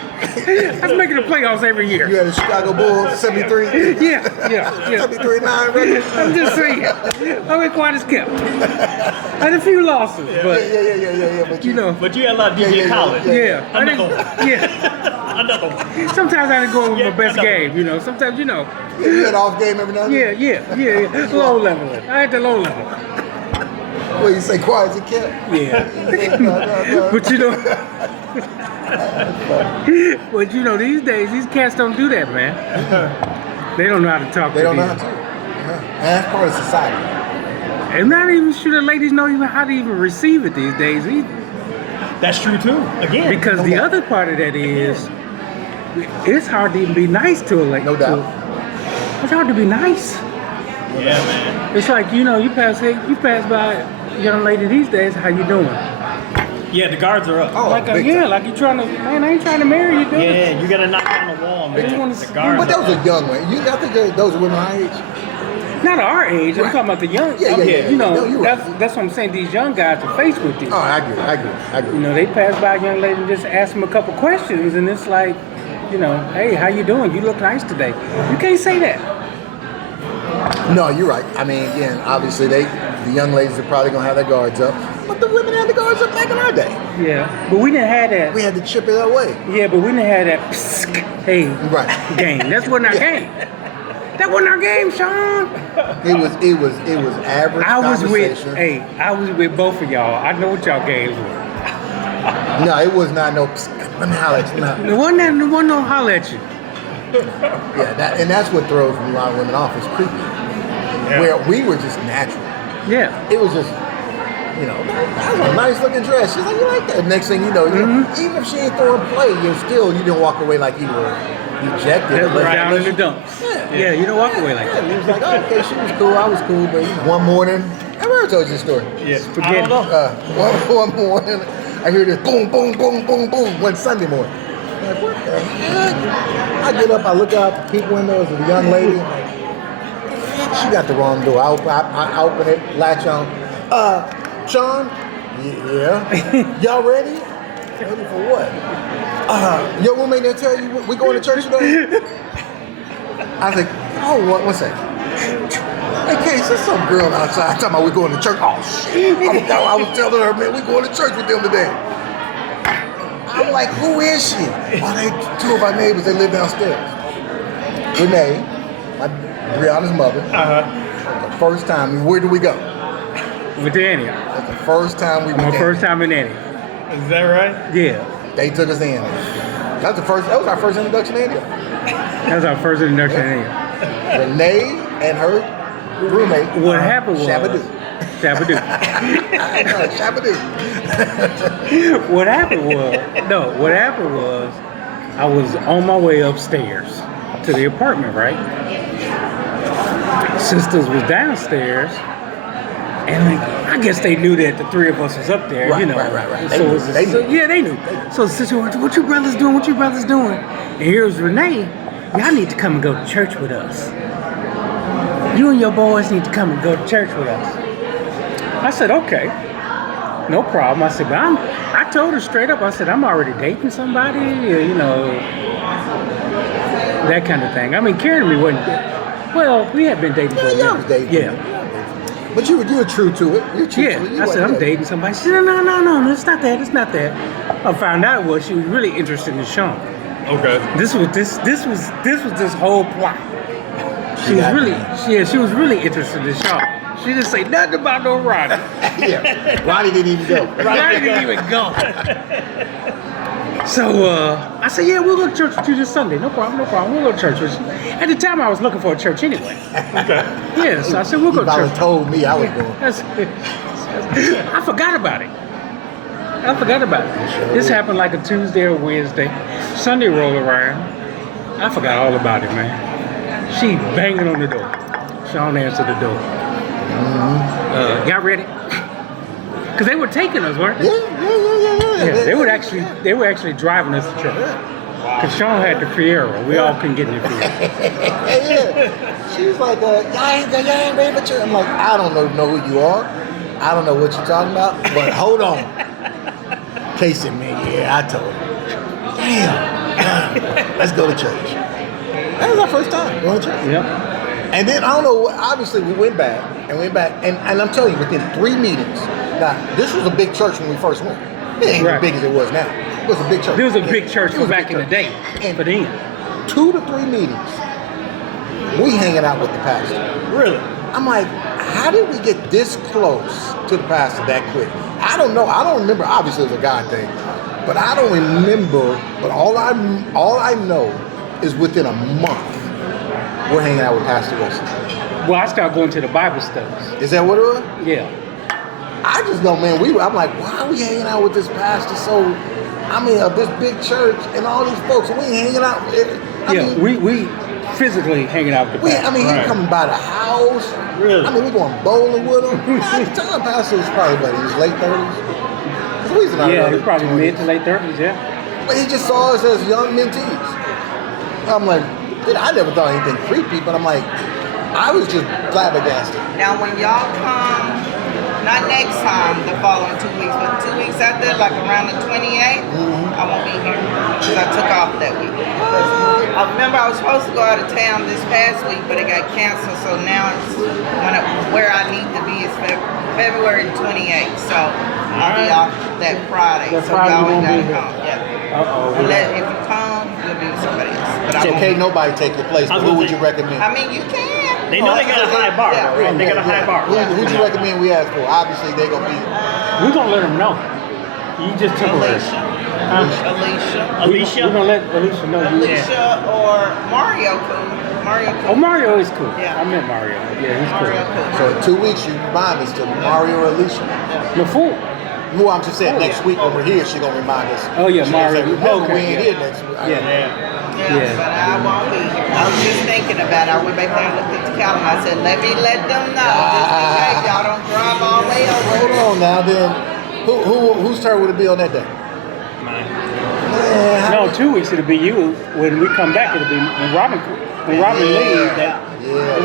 I was making the playoffs every year. had a Chicago Bulls 73. Yeah. 73-9 record. I'm just saying. I mean, quiet as kept. Had a few losses, but Yeah. But you know, But you had a lot of DJ Khaled. yeah. I Another didn't, one. yeah. Another one. Sometimes I didn't go with Yeah, my best I know. game, you know. Sometimes, you know. you had off game every now and then. Yeah. Low level. I had the low level. Well, you say quiet as it kept. Yeah. No. But you know, but you know, these days, these cats don't do that, man. They don't know how to talk They to don't know these. how to. And that's part of society. I'm not even sure the ladies know even how to even receive it these days either. That's true too. Again. Because the other part of that is, it's hard to even be nice to a lady. No doubt. It's hard to be nice. Yeah, man. It's like, you know, you pass by a young lady these days, how you doing? Yeah, the guards are up. Oh, Like, big time. like you trying to, man, I ain't trying to marry you, dude. Yeah, you gotta knock on the wall, man. just wanna The see- guards But are those are young ones. I think those are women our age. Not at our age, I'm talking about the young. Yeah. You know, No, you're right. that's what I'm saying, these young guys are faced with these. Oh, I agree. You know, they pass by a young lady and just ask them a couple questions, and it's like, you know, hey, how you doing? You look nice today. You can't say that. No, you're right. I mean, again, obviously the young ladies are probably gonna have their guards up, but the women had the guards up back in our day. Yeah, but we didn't have that. We had to chip it away. Yeah, but we didn't have that psk, hey Right. game. That's wasn't our game. That wasn't our game, Sean. It was average I was conversation. with both of y'all. I know what y'all games were. No, it was not no. Psst. Let me holler at you now. There wasn't no holler at you. Yeah, and that's what throws a lot of women off. It's creepy. Yeah. Where we were just natural. Yeah. It was just, that was a nice looking dress. She's like, you like that? Next thing you know, even if she ain't throwing play, you didn't walk away like you were rejected. It was down in the dumps. Yeah, you don't walk away like that. It was like, oh, okay, she was cool, I was cool, but one morning, I've already told you this story. Yeah. Spaghetti. I don't know. One morning, I hear this boom, boom, boom, boom, boom, one Sunday morning. I'm like, what the heck? I get up, I look out the peak windows of the young lady. I'm like, she got the wrong door. I open it, latch on. Sean? Yeah. Y'all ready? Ready for what? Your roommate didn't tell you we going to church today? I was like, oh, one second. Hey, Case, there's some girl outside talking about we going to church. Oh, shit. I was telling her, man, we going to church with them today. I'm like, who is she? Oh, they two of our neighbors, they live downstairs. Renee, Brianna's mother. The first time, where do we go? With Antioch. That's the first time we went. My first time in Antioch. Is that right? Yeah. They took us in. That was our first introduction to Antioch. That was our first introduction to Antioch. Renee and her roommate. What happened was... Shabadoo. Shabadoo. What happened was, I was on my way upstairs to the apartment, right? Sisters was downstairs, and I guess they knew that the three of us was up there, Right. They knew. Yeah, they knew. So the sister went, what you brothers doing? What you brothers doing? And here's Renee. Y'all need to come and go to church with us. You and your boys need to come and go to church with us. I said, okay, no problem. I said, but I told her straight up, I said, I'm already dating somebody, that kind of thing. I mean, Karen and me wasn't, well, we had been dating for a I was minute. dating. Yeah. But you were true to it. You're true to it. Yeah, I said, I'm dating somebody. She said, no, it's not that. I found out was she was really interested in Sean. Okay. This was this whole plot. She was really interested in Sean. She didn't say nothing about no Ronnie. Yeah, Ronnie didn't even go. Ronnie didn't even go. So I said, yeah, we'll go to church with you this Sunday. No problem. We'll go to church with you. At the time, I was looking for a church anyway. Okay. Yeah, so I said, we'll go to church. Told me I was going. I forgot about it. This happened like a Tuesday or Wednesday. Sunday rolled around. I forgot all about it, man. She banging on the door. Sean answered the door. Y'all ready? Because they were taking us, weren't they? Yeah. They were actually driving us to church. Because Sean had the Fiero. We all couldn't get in the Fiero. She was like, y'all ain't ready for church. I'm like, I don't know who you are. I don't know what you're talking about. But hold on. Casey, man, yeah, I told her. Damn. Let's go to church. That was our first time going to church. Yep. And then, I don't know, obviously we went back, and I'm telling you, within 3 meetings, now, this was a big church when we first went. It ain't as big as it was now. It was a big church. It was a big church for back in the day. And for then. 2 to 3 meetings, we hanging out with the pastor. Really? I'm like, how did we get this close to the pastor that quick? I don't know. I don't remember. Obviously, it was a God thing. But I don't remember. But all I know is within a month, we're hanging out with Pastor Wesley. Well, I started going to the Bible studies. Is that what it was? Yeah. I just know, man, I'm like, why are we hanging out with this pastor? So, I mean, of this big church and all these folks, and we ain't hanging out. We physically hanging out with the pastor. He coming by the house. Really? I mean, we going bowling with him. At the time, pastor was probably in his late 30s. Yeah, he was probably mid to late 30s, yeah. But he just saw us as young mentees. I'm like, I never thought anything creepy, but I'm like, I was just flabbergasted. Now, when y'all come, not next time, the following 2 weeks, but 2 weeks after, like around the 28th, I won't be here because I took off that week. I remember I was supposed to go out of town this past week, but it got canceled, so now it's where I need to be is February 28th. So I'll be off that Friday. That so Friday y'all you ain't won't gotta be come. here. Yeah. Unless if you come, you'll be with somebody else. But So can't nobody take your place, but who would you recommend? I mean, you can. They know they got a high bar, Yeah. though, right? They got a high bar. Who do you recommend we ask for? Obviously, they're going to be... We're going to let them know. You just took away. Alicia. We're gonna let Alicia know. Alicia or Mario cool. Oh, Mario is cool. Yeah. I met Mario. Yeah, he's Mario cool. cool. So in 2 weeks, you remind us to Mario or Alicia. No, 4. Well, I'm just saying next week when we're here, she's gonna remind us. Oh, yeah, She's gonna Mario. say, remember, Okay, we ain't yeah. here next week. Yeah, but I won't be here. I was just thinking about it. I went back there and looked at the calendar. I said, let them know. Just in case y'all don't drive all the way over. Hold on now, then. Whose turn would it be on that day? Mine. Yeah, No, 2 weeks it'll be you. When we come back, it'll be when Robin leaves.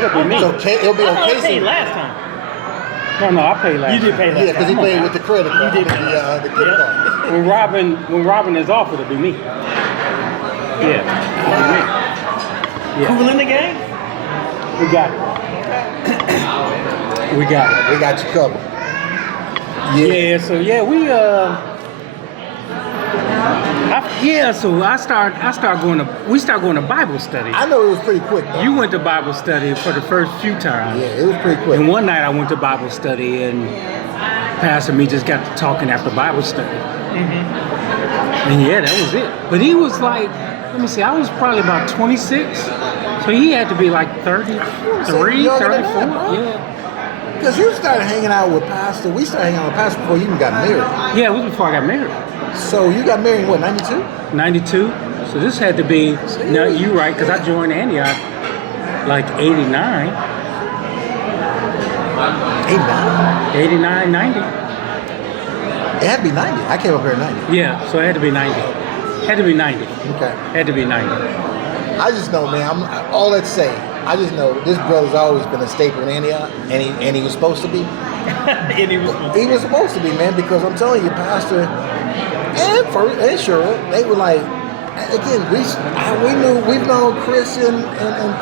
It'll be me. So it'll be I on thought I Casey. paid last time. No, I paid last. You did pay last Yeah, because he time. paid with the credit card. You did pay the gift card. When Robin is off, it'll be me. Yeah. It'll be me. Yeah. Cool in the game? We got it. We got it. We got you covered. Yeah, so yeah, we we start going to Bible study. I know it was pretty quick though. You went to Bible study for the first few times. Yeah, it was pretty quick. And one night I went to Bible study and Pastor and me just got to talking after Bible study. And yeah, that was it. But he was like, let me see, I was probably about 26. So he had to be like 33, Younger than 34. that, bro. Yeah. Because you started hanging out with Pastor. We started hanging out with Pastor before you even got married. Yeah, it was before I got married. So you got married in what, 92? 92. So this had to be, no, you're right, because I joined Antioch like 89. 89, 90. It had to be 90. I came up here in 90. Yeah, so it had to be 90. Had to be 90. Okay. Had to be 90. I just know, man, all that to say, I just know this brother's always been a staple in Antioch, and he was supposed to be. And He was supposed to be, man, because I'm telling you, Pastor and Cheryl, they were like, again, we've known Chris and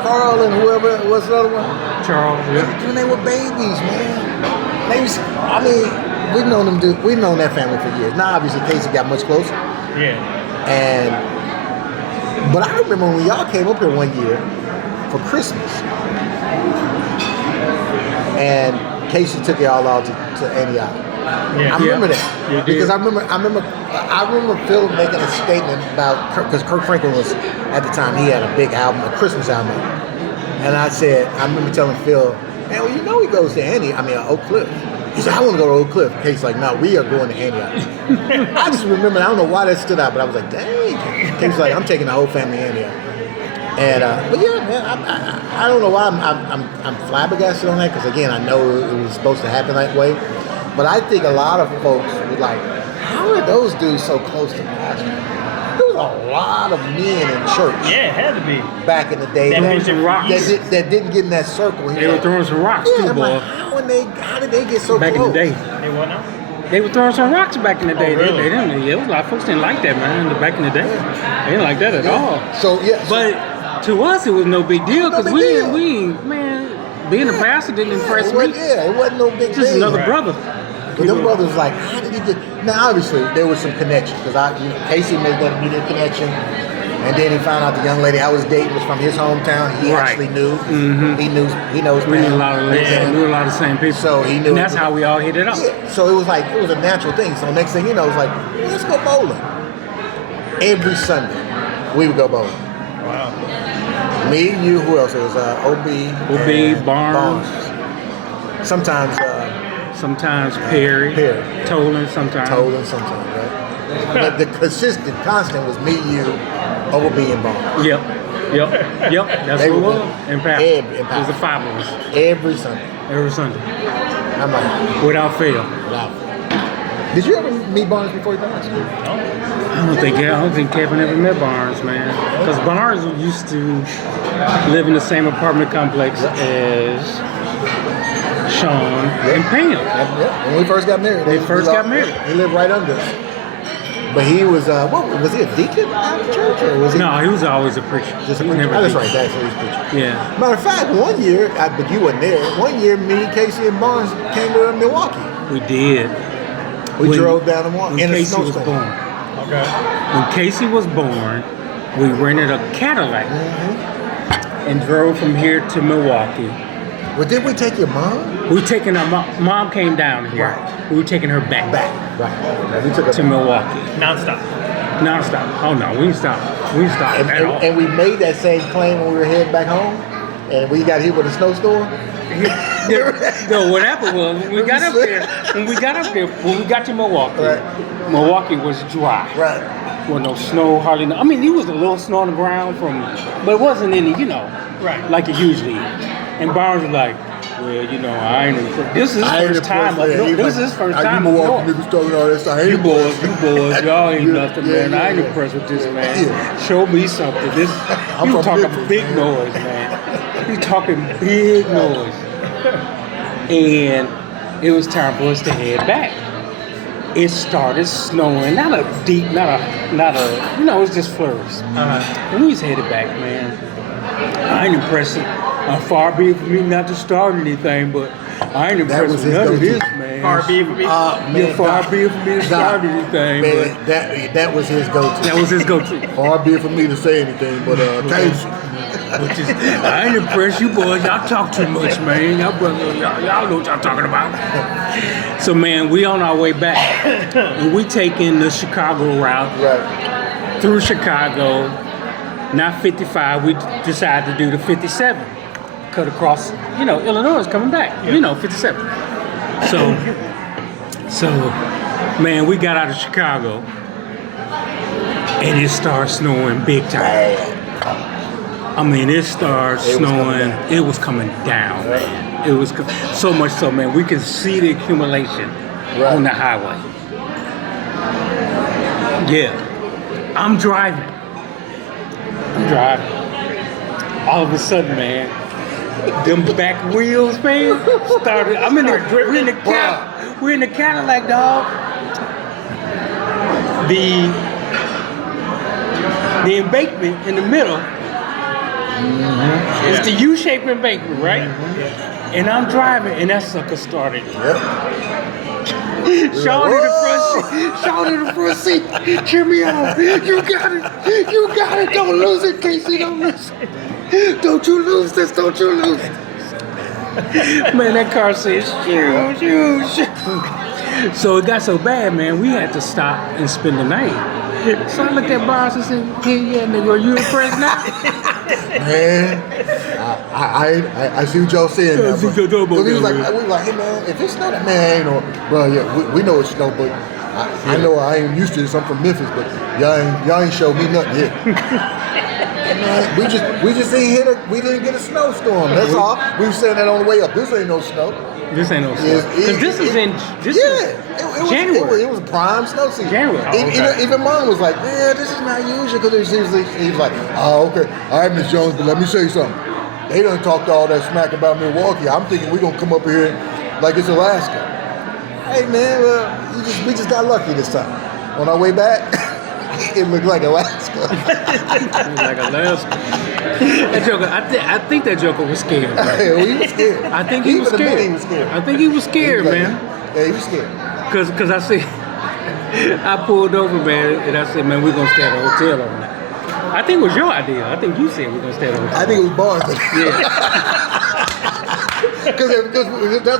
Carl and whoever was the other one. Charles, yeah. When they were babies, man. We've known them. We've known that family for years. Now, obviously, Casey got much closer. Yeah. But I remember when y'all came up here one year for Christmas, and Casey took y'all out to Antioch. Yeah. I remember You that did. because I remember Phil making a statement about because Kirk Franklin was at the time he had a big album, a Christmas album, and I remember telling Phil, man, well, you know he goes to Oak Cliff. He said, I want to go to Oak Cliff. Casey's like, no, we are going to Antioch. I just remember, I don't know why that stood out, but I was like, dang. Casey's like, I'm taking the whole family to Antioch. And but yeah, man, I don't know why I'm flabbergasted on that because again, I know it was supposed to happen that way. But I think a lot of folks were like, how are those dudes so close to Pastor? There was a lot of men in church. Yeah, it had to be. Back in the day Throwing some rocks. that didn't get in that circle. They were throwing some rocks too, I'm boy. like, how did they get so Back close? in the day. They what now? They were throwing some rocks back in the day. really? They didn't. Yeah, a lot of folks didn't like that, man. Back in the day, they didn't like that at all. So yeah, But to us, it was no big deal because No big deal. man, being a pastor didn't impress it me. wasn't no big Just thing. another brother. But them brothers like, how did he get? Now obviously there was some connection because Casey made that immediate connection, and then he found out the young lady I was dating was from his hometown. He Right. actually knew. Mm-hmm. He knows. We knew a lot of the same people. So he knew. And that's how we all hit it up. Yeah. So it was a natural thing. So next thing you know, it was like, let's go bowling. Every Sunday, we would go bowling. Wow. Me, you, who else? It was OB, and Barnes. Sometimes Sometimes Perry. Tolan sometimes. right? But the constant was me, you, OB, and Barnes. Yep. That's They what it were was. And Pat. and It was the 5 of us. Every Sunday. Every Sunday. I'm like, Without fail. wow. Did you ever meet Barnes before you got to school? I don't think Kevin ever met Barnes, man. Because Barnes used to live in the same apartment complex as Sean and Pam. Yeah. When we first got married. They first got married. He lived right under us. But he was, was he a deacon at the church? Or was he No, he was always a preacher. just a He was preacher? never a That's deacon. right, that's what he was preaching. Yeah. Matter of fact, one year, but you weren't there, one year me, Casey, and Barnes came to Milwaukee. We did. We When- drove down to Milwaukee When in a Casey was snowstorm. born. Okay. When Casey was born, we rented a Cadillac Mm-hmm. and drove from here to Milwaukee. Well, did we take your mom? We taking her mom came down here. Right. We were taking her back Right. We took her to Milwaukee. Non-stop. Non-stop. Oh no, we didn't stop. We didn't stop at all. And we made that same claim when we were heading back home, and we got hit with a snowstorm. No, what happened was when we got to Milwaukee, Right. Milwaukee was dry. Right. With no snow, hardly no. I mean, there was a little snow on the ground but it wasn't any, Right. like it usually is. And Barnes was like, well, I ain't impressed. This is his first time. This is his first time. You Milwaukee niggas talking all this. I ain't You boys, y'all ain't nothing, man. I ain't impressed with this, man. Yeah. Show me something. You talking Memphis, big man. noise, man. You talking big noise. And it was time for us to head back. It started snowing, not a, it was just flurries. And we just headed back, man. I ain't impressed. Far be it from me not to start anything, but I ain't impressed with none of this, man. Far be it from me. Far be it from me to start anything, Man, but that was his go-to. that was his go-to. Far be it from me to say anything, but Casey. Which is, I ain't impressed. You boys, y'all talk too much, man. Y'all know what y'all talking about. So, man, we on our way back, and we taking the Chicago route Right. through Chicago. Not 55. We decided to do the 57. Cut across, Illinois is coming back. 57. So, man, we got out of Chicago, and it started snowing big time. I mean, it started snowing. It was coming down, man. It was so much so, man. We could see the accumulation on the highway. Yeah, I'm driving. All of a sudden, man, them back wheels, man, started. We're in the Cadillac, dog. The embankment in the middle. It's the U-shaped embankment, right? And I'm driving, and that sucker started. Sean in the front seat. Cheer me on. You got it. Don't lose it, Casey. Don't lose it. Don't you lose this. Man, that car says, shoot. So it got so bad, man, we had to stop and spend the night. So I looked at Barnes and said, yeah, nigga, are you impressed now? Man, I see what y'all saying now. But we was like, hey man, if it's snow, man, ain't no, bro. Yeah, we know it's snow, but I know I ain't used to this. I'm from Memphis, but y'all ain't showed me nothing yet. Man, we just we didn't get a snowstorm. That's all. We were saying that on the way up. This ain't no snow. This ain't no snow. Because this is January. It was prime snow season. January. Even mom was like, man, this is not usual. Because he was like, oh, okay. All right, Miss Jones, but let me say something. They done talked all that smack about Milwaukee. I'm thinking we're going to come up here like it's Alaska. Hey, man, we just got lucky this time. On our way back, it looked like Alaska. That joker, I think that joker was scared. Right? He was scared. I think he was scared. I think he was scared, man. Yeah, he was scared. Cause I see, I pulled over, man, and I said, man, we're gonna stay at a hotel overnight. I think it was your idea. I think you said we're gonna stay at a hotel. I think it was Barnes. Yeah. Because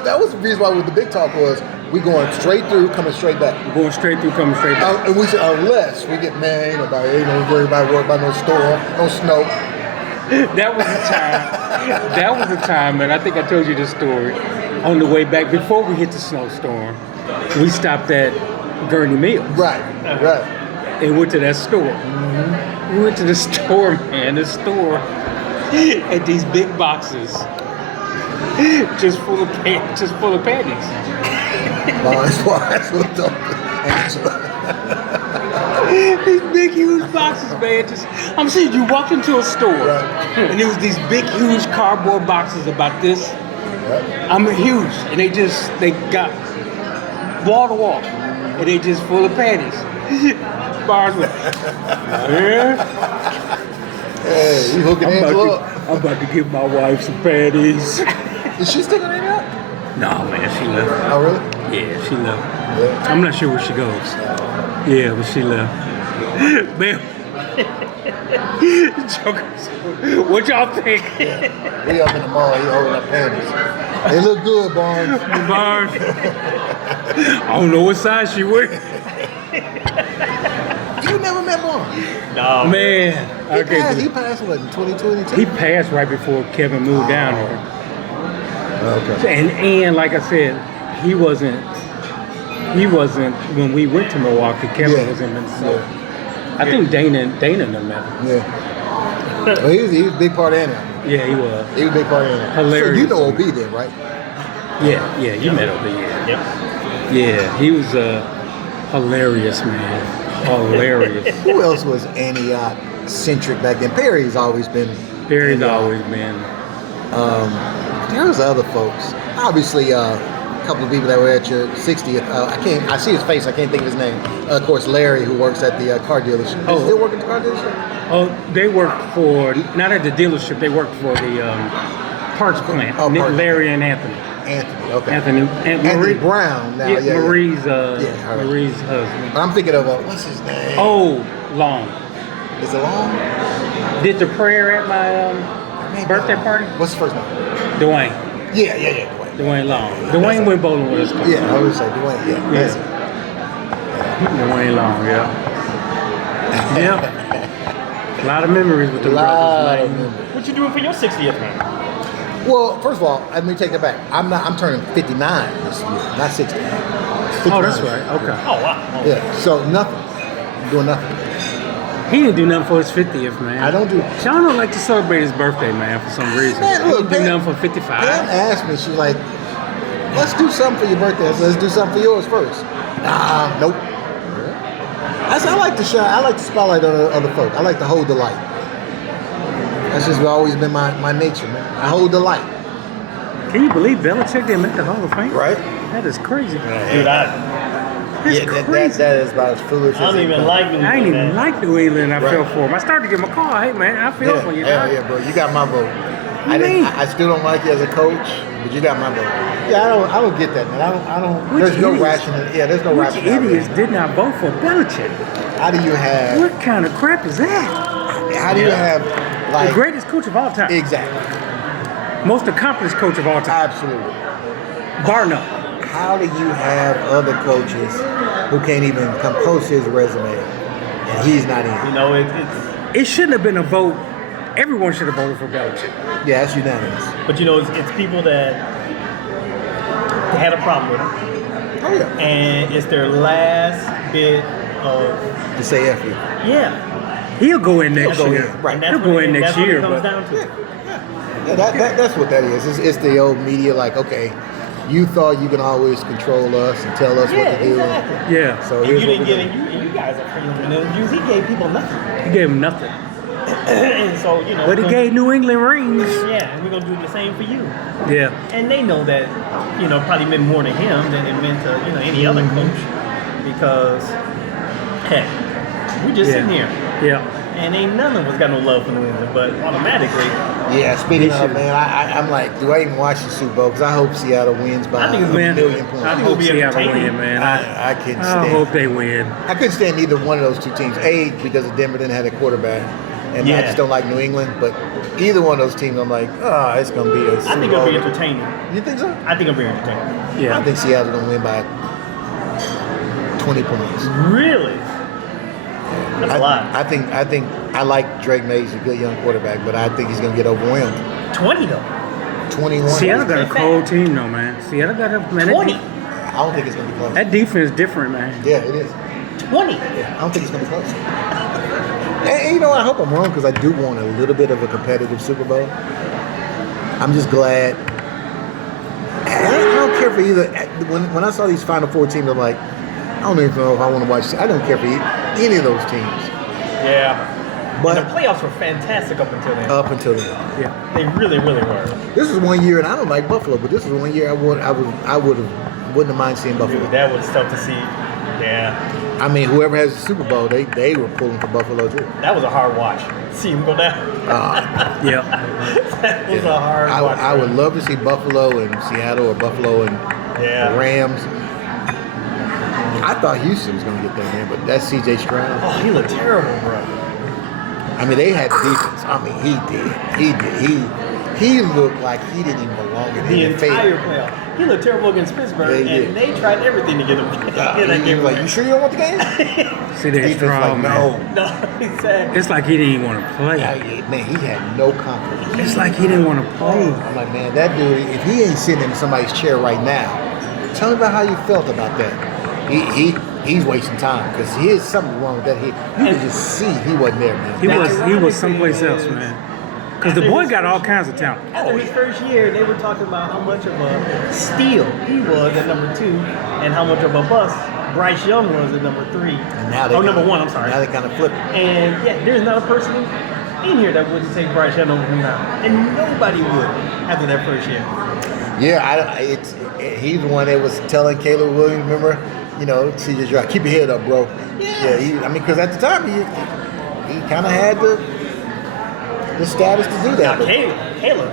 that was the reason why the big talk was we going straight through, coming straight back. We're going straight through, coming straight back. And we said unless we get ain't no worry about no storm, no snow. That was the time, man. I think I told you this story. On the way back, before we hit the snowstorm, we stopped at Gurney Mills. Right. And went to that store. Mm-hmm. We went to the store, man. The store had these big boxes, just full of panties. These big, huge boxes, man. I'm saying you walked into a store, and there was these big, huge cardboard boxes about this. I'm huge, and they got wall to wall, and they just full of panties. Bars with, yeah. Hey, you hooking Angela up? I'm about to give my wife some panties. Is she still in there? No, man, she left. Oh, really? Yeah, she left. Yeah. I'm not sure where she goes. Yeah, but she left. Man, Jokers. What y'all think? Yeah. We up in the mall, he holding up panties. They look good, Barnes. Barnes. I don't know what size she wear. You never met Barnes? No. Man. He passed what, in 2022? He passed right before Kevin moved down there. Okay. And like I said, he wasn't when we went to Milwaukee. Kevin was in Minnesota. I think Dana and them met him. Yeah. Well, he was a big part of Antioch. Yeah, he was. He was a big part of Antioch. Hilarious. So you know OB then, right? Yeah, you met OB. Yep. Yeah, he was hilarious, man. Hilarious. Who else was Antioch centric back then? Perry's always been. Perry's Antioch. always been. There was other folks. Obviously, a couple of people that were at your 60th. I see his face. I can't think of his name. Of course, Larry, who works at the car dealership. Does he still work at the car dealership? Oh, they work for not at the dealership. They work for the parts plant. Oh, parts. Larry and Anthony. Anthony. Okay. Anthony Brown. Now, Marie's right. Marie's husband. But I'm thinking of what's his name? Oh, Long. Is it Long? Did the prayer at my birthday party? What's the first name? Dwayne. Yeah. Dwayne Long. Dwayne went bowling with us. Yeah, I would say Dwayne. Yeah. That's it. Dwayne Long. Yeah. Yeah. A lot of memories with the brothers, man. What you doing for your 60th, man? Well, first of all, let me take that back. I'm turning 59 this year, not 60. 59. Oh, that's right. Okay. Oh, wow. Oh. Yeah, so nothing. I'm doing nothing. He didn't do nothing for his 50th, man. I don't do. Sean don't like to celebrate his birthday, man, for some reason. Man, look, he didn't do nothing for 55. Pam asked me, she was like, let's do something for your birthday. I said, let's do something for yours first. Nope. I said, I like to shine. I like to spotlight on other folk. I like to hold the light. That's just always been my nature, man. I hold the light. Can you believe Belichick didn't make the Hall of Fame? Right? That is crazy. Dude, That's crazy. That is about as foolish as I don't even like New England. I ain't even like New England. I Right. feel for him. I started to give him a call. Hey, man, I feel for you. dog. Yeah, bro. You got my vote. mean? I still don't like you as a coach, but you got my vote. Yeah, I don't get that, man. I don't. Which There's no idiots? rational. Yeah, there's no Which rational. idiots did not vote for Belichick? How do you have? What kind of crap is that? How do you have like The greatest coach of all time. Exactly. Most accomplished coach of all time. Absolutely. Bar none. How do you have other coaches who can't even come close to his resume, and he's not in? You know, it's It shouldn't have been a vote. Everyone should have voted for Belichick. Yeah, that's unanimous. but you know, it's people that had a problem with him, Oh yeah. and it's their last bit of To say F you. yeah. He'll go in next He'll go year. in, right. And He'll go in next that's what year. it comes But down to. Yeah, that's what that is. It's the old media, like, okay, you thought you can always control us and tell us what to do. Exactly. yeah, So And here's you what didn't we're give it. doing. You guys are freaking interviews. He gave people nothing, he gave him nothing. and so you know. But he we're gave New England rings. Yeah, and we're gonna do the same for you. Yeah. And they know that, you know, probably meant more to him than it meant to, you know, any other coach. Because, heck, we just sitting here. Yeah. And ain't none of us got no love for New England, but automatically, Yeah, speaking He of, should. man, I'm like, do I even watch the Super Bowl? Because I hope Seattle wins by I think it's a Man, million points. I think hope it'll be Seattle entertaining. win, man. I couldn't I stand. hope they win. I couldn't stand either one of those two teams. A, because of Denver didn't have a quarterback, and I Yeah. just don't like New England. But either one of those teams, I'm like, it's gonna be a Super I think Bowl. it'll be entertaining. You think so? I think it'll be entertaining. I Yeah. think Seattle's gonna win by 20 points. Really? That's a lot. I think I like Drake May. He's a good young quarterback, but I think he's gonna get overwhelmed. 20 though. 21. Seattle got a cold team, though, man. Seattle got a man. 20. I don't think it's gonna be close. That defense is different, man. Yeah, it is. 20. Yeah, I don't think it's gonna be close. And you know, I hope I'm wrong because I do want a little bit of a competitive Super Bowl. I'm just glad. I don't care for either. When I saw these Final Four teams, I'm like, I don't even know if I want to watch. I don't care for any of those teams. Yeah. But And the playoffs were fantastic up until then. up until then, Yeah. They really, really were. this was one year, and I don't like Buffalo, but this was one year wouldn't have mind seeing Buffalo. Dude, that was tough to see. Yeah. I mean, whoever has the Super Bowl, they were pulling for Buffalo too. That was a hard watch. See him go down. Yeah. That was a hard watch. I would love to see Buffalo and Seattle or Buffalo and Yeah. the Rams. I thought Houston was going to get there, man, but that's C.J. Stroud. Oh, he looked terrible, bro. I mean, they had defense. I mean, he did. He looked like he didn't even belong in The NFL. entire playoff. He looked terrible against Pittsburgh, and they tried everything to get him. He was like, "You sure you don't want the game?" See, they're strong, like, man. No, he said. It's like he didn't even want to play. Man, he had no confidence. It's like he didn't want to play. I'm like, man, that dude, if he ain't sitting in somebody's chair right now, tell me about how you felt about that. He's wasting time because here's something wrong with that. You can just see he wasn't there, man. He was someplace else, man. Because the boy got all kinds of talent. After his first year, they were talking about how much of a steal he was at number 2, and how much of a bust Bryce Young was at number 3. And now number 1. I'm sorry. Now they kind of flip it. And yeah, there's not a person in here that wouldn't take Bryce Young over him now, and nobody would after that first year. Yeah, he's the one that was telling Caleb Williams, remember, CJ Stroud, keep your head up, bro. Yeah, because at the time he kind of had the status to do that. Now Caleb.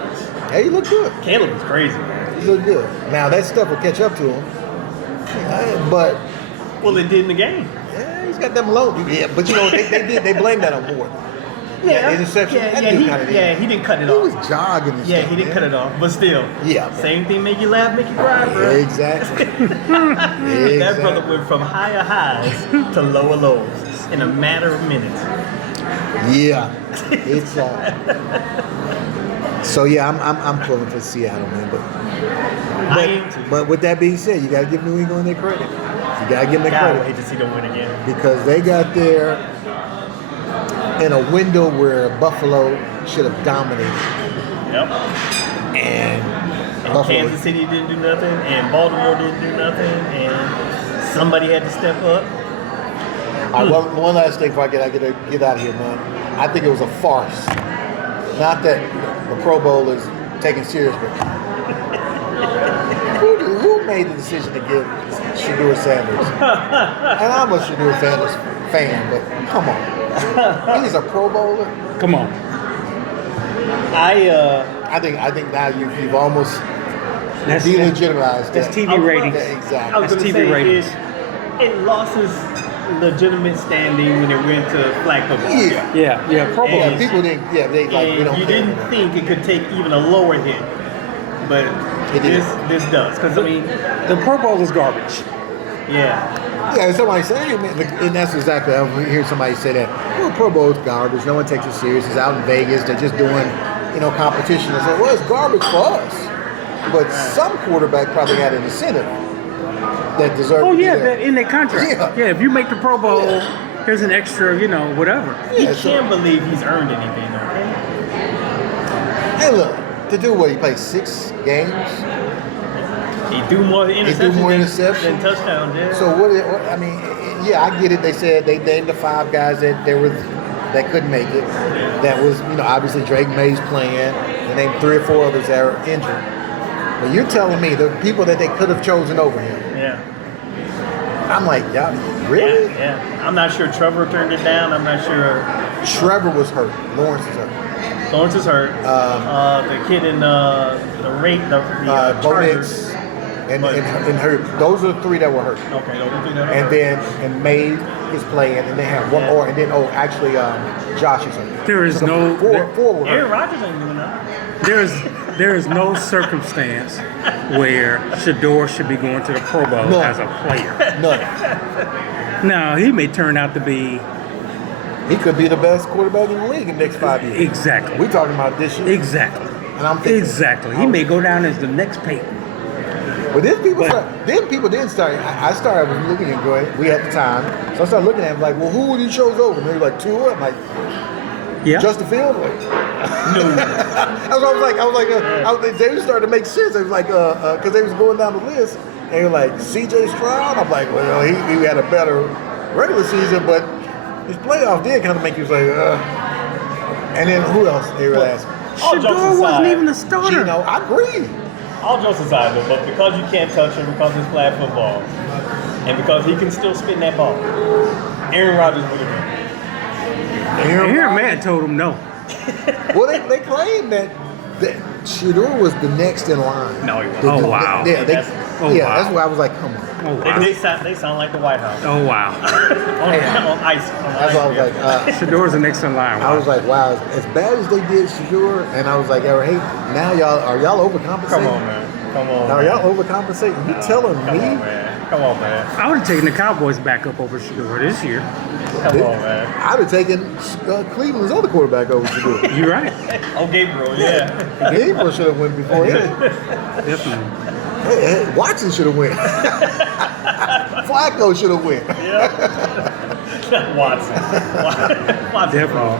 Yeah, he looked good. Caleb was crazy. He looked good. Now that stuff will catch up to him, but it did in the game. yeah, he's got them low. Yeah, but they blamed that on Ward. Yeah, interception. He didn't cut it off. He was jogging. And stuff, He didn't cut it off, but still. Yeah. Same thing make you laugh, make you cry, bro. Yeah, exactly. That brother went from higher highs to lower lows in a matter of minutes. Yeah, it's so yeah, I'm pulling for Seattle, man. But with that being said, you got to give New England their credit. You got to give them their credit. I hate to see them win again because they got there in a window where Buffalo should have dominated. Yep. And Kansas City didn't do nothing, and Baltimore didn't do nothing, and somebody had to step up. All right, one last thing before I get out of here, man. I think it was a farce. Not that the Pro Bowl is taken serious, but who made the decision to give Shedeur Sanders? And I'm a Shedeur Sanders fan, but come on, he's a Pro Bowler. Come on. I think now you've almost delegitimized that. That's TV ratings. Exactly. That's TV ratings. It lost his legitimate standing when it went to flag football. Yeah. Pro Bowl. Yeah, people didn't. Yeah, they like. We don't. You didn't think it could take even a lower hit, but this does. Because I mean, the Pro Bowl is garbage. Yeah, somebody say, hey, man, and that's exactly. I hear somebody say that. Well, Pro Bowl's garbage. No one takes it serious. It's out in Vegas. They're just doing, competition. I said, well, it's garbage for us, but some quarterback probably had an incentive that deserved. Oh to be yeah, there. in their contract. Yeah, if you make the Pro Bowl, here's an extra, whatever. He can't believe he's earned anything, okay? Hey, look, to do what he played 6 games. He threw more interceptions than touchdowns. Yeah. So I mean, I get it. They said they named the 5 guys that couldn't make it. That was, obviously Drake May's playing. They named 3 or 4 others that are injured. But you're telling me the people that they could have chosen over him. Yeah. I'm like, y'all, really? Yeah. I'm not sure Trevor turned it down. I'm not sure. Trevor was hurt. Lawrence is hurt. Lawrence is hurt. The kid in the Chargers. And hurt. Those are the 3 that were hurt. Okay, those are the 3 that were hurt. And May is playing, and they have one more, and then actually Josh is hurt. There is no 4 were hurt. Aaron Rodgers ain't doing that. There is no circumstance where Shedeur should be going to the Pro Bowl as a player. None. Now, he may turn out to be... He could be the best quarterback in the league in the next 5 years. Exactly. We're talking about this year. Exactly. And I'm thinking... Exactly. He may go down as the next Peyton. But then people didn't start. I started looking and going, we had the time. So I started looking at him like, well, who would he chose over? And they were like, Tua. I'm like, Justin Fields? Like, no. I was like, they started to make sense. It was like, because they was going down the list. And they were like, CJ Stroud? I'm like, well, he had a better regular season, but his playoff did kind of make you say, And then who else they were asking? Shedeur wasn't even a starter. Gino, I agree. All jokes aside, though, but because you can't touch him, because it's flag football, and because he can still spin that ball, Aaron Rodgers would have been. Aaron Mann told him no. Well, they claim that Shador was the next in line. No, he wasn't. Oh, wow. Yeah, Oh, wow. that's why I was like, come on. Oh, wow. They sound like the White House. Oh, wow. on ice. That's why I was like, Shador's the next in line. I was like, wow, as bad as they did Shador, and I was like, hey, now are y'all overcompensating? Come on, man. Come on. Are man. y'all overcompensating? You telling Come me? on, man. Come on, man. I would have taken the Cowboys back up over Shador this year. Come on, man. I'd have taken Cleveland's other quarterback over Shador. You're right. Oh, Gabriel, yeah. Gabriel should have went before him. Definitely. Hey, Watson should have went. Flacco should have went. Watson. Watson's Definitely. wrong.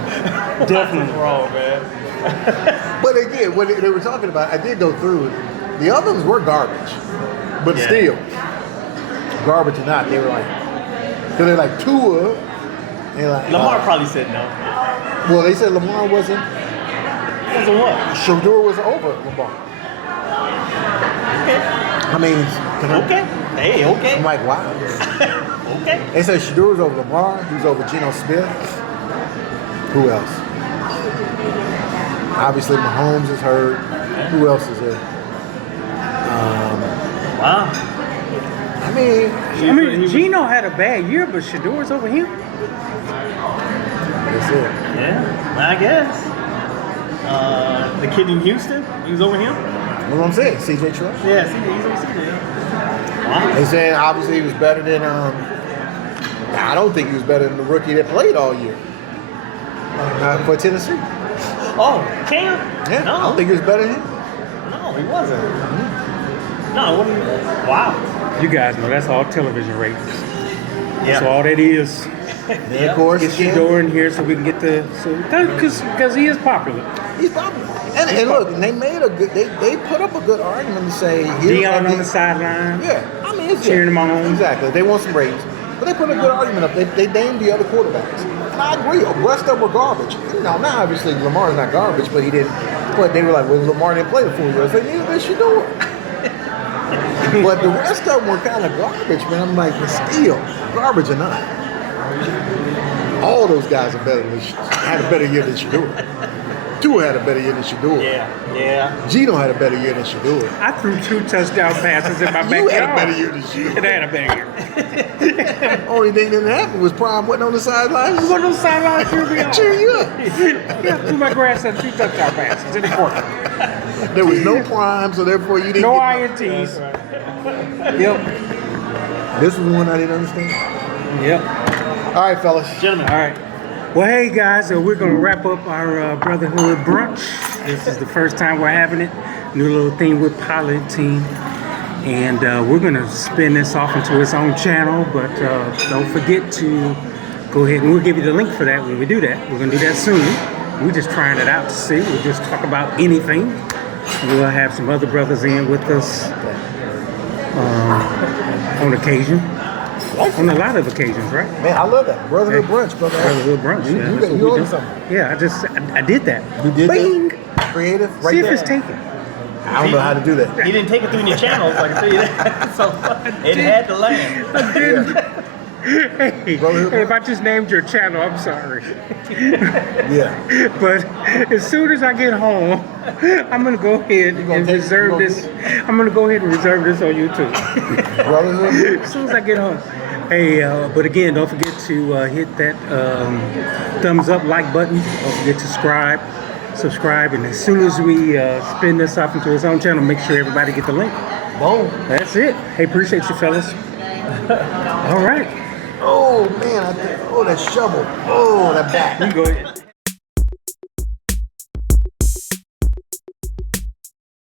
Definitely. Watson's wrong, man. But again, when they were talking about, I did go through it. The others were garbage, but Yeah. still, garbage or not, they were like, because they're like Tua. They're like, Lamar probably said no. well, they said Lamar wasn't. Wasn't what? Shador was over Lamar. Okay. I mean, Okay. Hey, okay. I'm like, wow. Okay. They said Shador was over Lamar. He was over Geno Smith. Who else? Obviously, Mahomes is hurt. Who else is there? Wow. I mean, Gino had a bad year, but Shador's over him. that's it. Yeah, I guess. The kid in Houston, he was over him? That's what I'm saying. CJ Stroud. Yeah, he's over CJ. Wow. They saying obviously he was better than. I don't think he was better than the rookie that played all year for Tennessee. Oh, Cam? Yeah, No. I don't think he was better than him. No, he wasn't. No, it wasn't. Wow. You guys know that's all television ratings. Yeah. So all that is. And of course, Get Shador in here so we can get the because he is popular. he's popular. And look, they made a good. They put up a good argument to say Dion on the sideline. Yeah, I mean, it's Cheering him on. Exactly. They want some ratings. But they put a good argument up. They named the other quarterbacks. And I agree. The rest of them were garbage. Now obviously, Lamar's not garbage, but he didn't. But they were like, well, Lamar didn't play the full year. So neither did Shador. But the rest of them were kind of garbage, man. I'm like, but still, garbage or not. All those guys are better than had a better year than Shador. Tua had a better year than Shador. Yeah. Gino had a better year than Shador. I threw 2 touchdown passes in my backyard. You had a better year than Shador. And I had a better year. Only thing that happened was Prime wasn't on the sidelines. One of those sidelines cheer me on. Cheer you up. Yeah, threw my grandson 2 touchdown passes in the quarter. There was no Prime, so therefore you didn't No get INTs. Yep. This was one I didn't understand. Yep. All right, fellas. Gentlemen. All right. Well, hey guys, we're gonna wrap up our Brotherhood brunch. This is the first time we're having it. New little thing with pilot team, and we're gonna spin this off into its own channel. But don't forget to go ahead and we'll give you the link for that when we do that. We're gonna do that soon. We're just trying it out to see. We'll just talk about anything. We'll have some other brothers in with us on occasion. On a lot of occasions, right? Man, I love that. Brotherhood brunch, brother. Brotherhood brunch. You, Yeah, you, that's what you we own do. something. Yeah, I did that. You did Bing. that? Creative, right See if there. it's taken. I don't know how to do that. He didn't take it through your channels, I can tell you that. So it had to land. I didn't. Hey, Brotherhood if I just named your channel, I'm sorry. Yeah. But as soon as I get home, I'm gonna go ahead and reserve this. I'm gonna go ahead and reserve this on YouTube. Brotherhood. As soon as I get home. Hey, but again, don't forget to hit that thumbs up, like button. Don't forget to subscribe, and as soon as we spin this off into its own channel, make sure everybody get the link. Boom. That's it. Hey, appreciate you, fellas. All right. Oh, man. Oh, that shovel. Oh, that bat. You go ahead.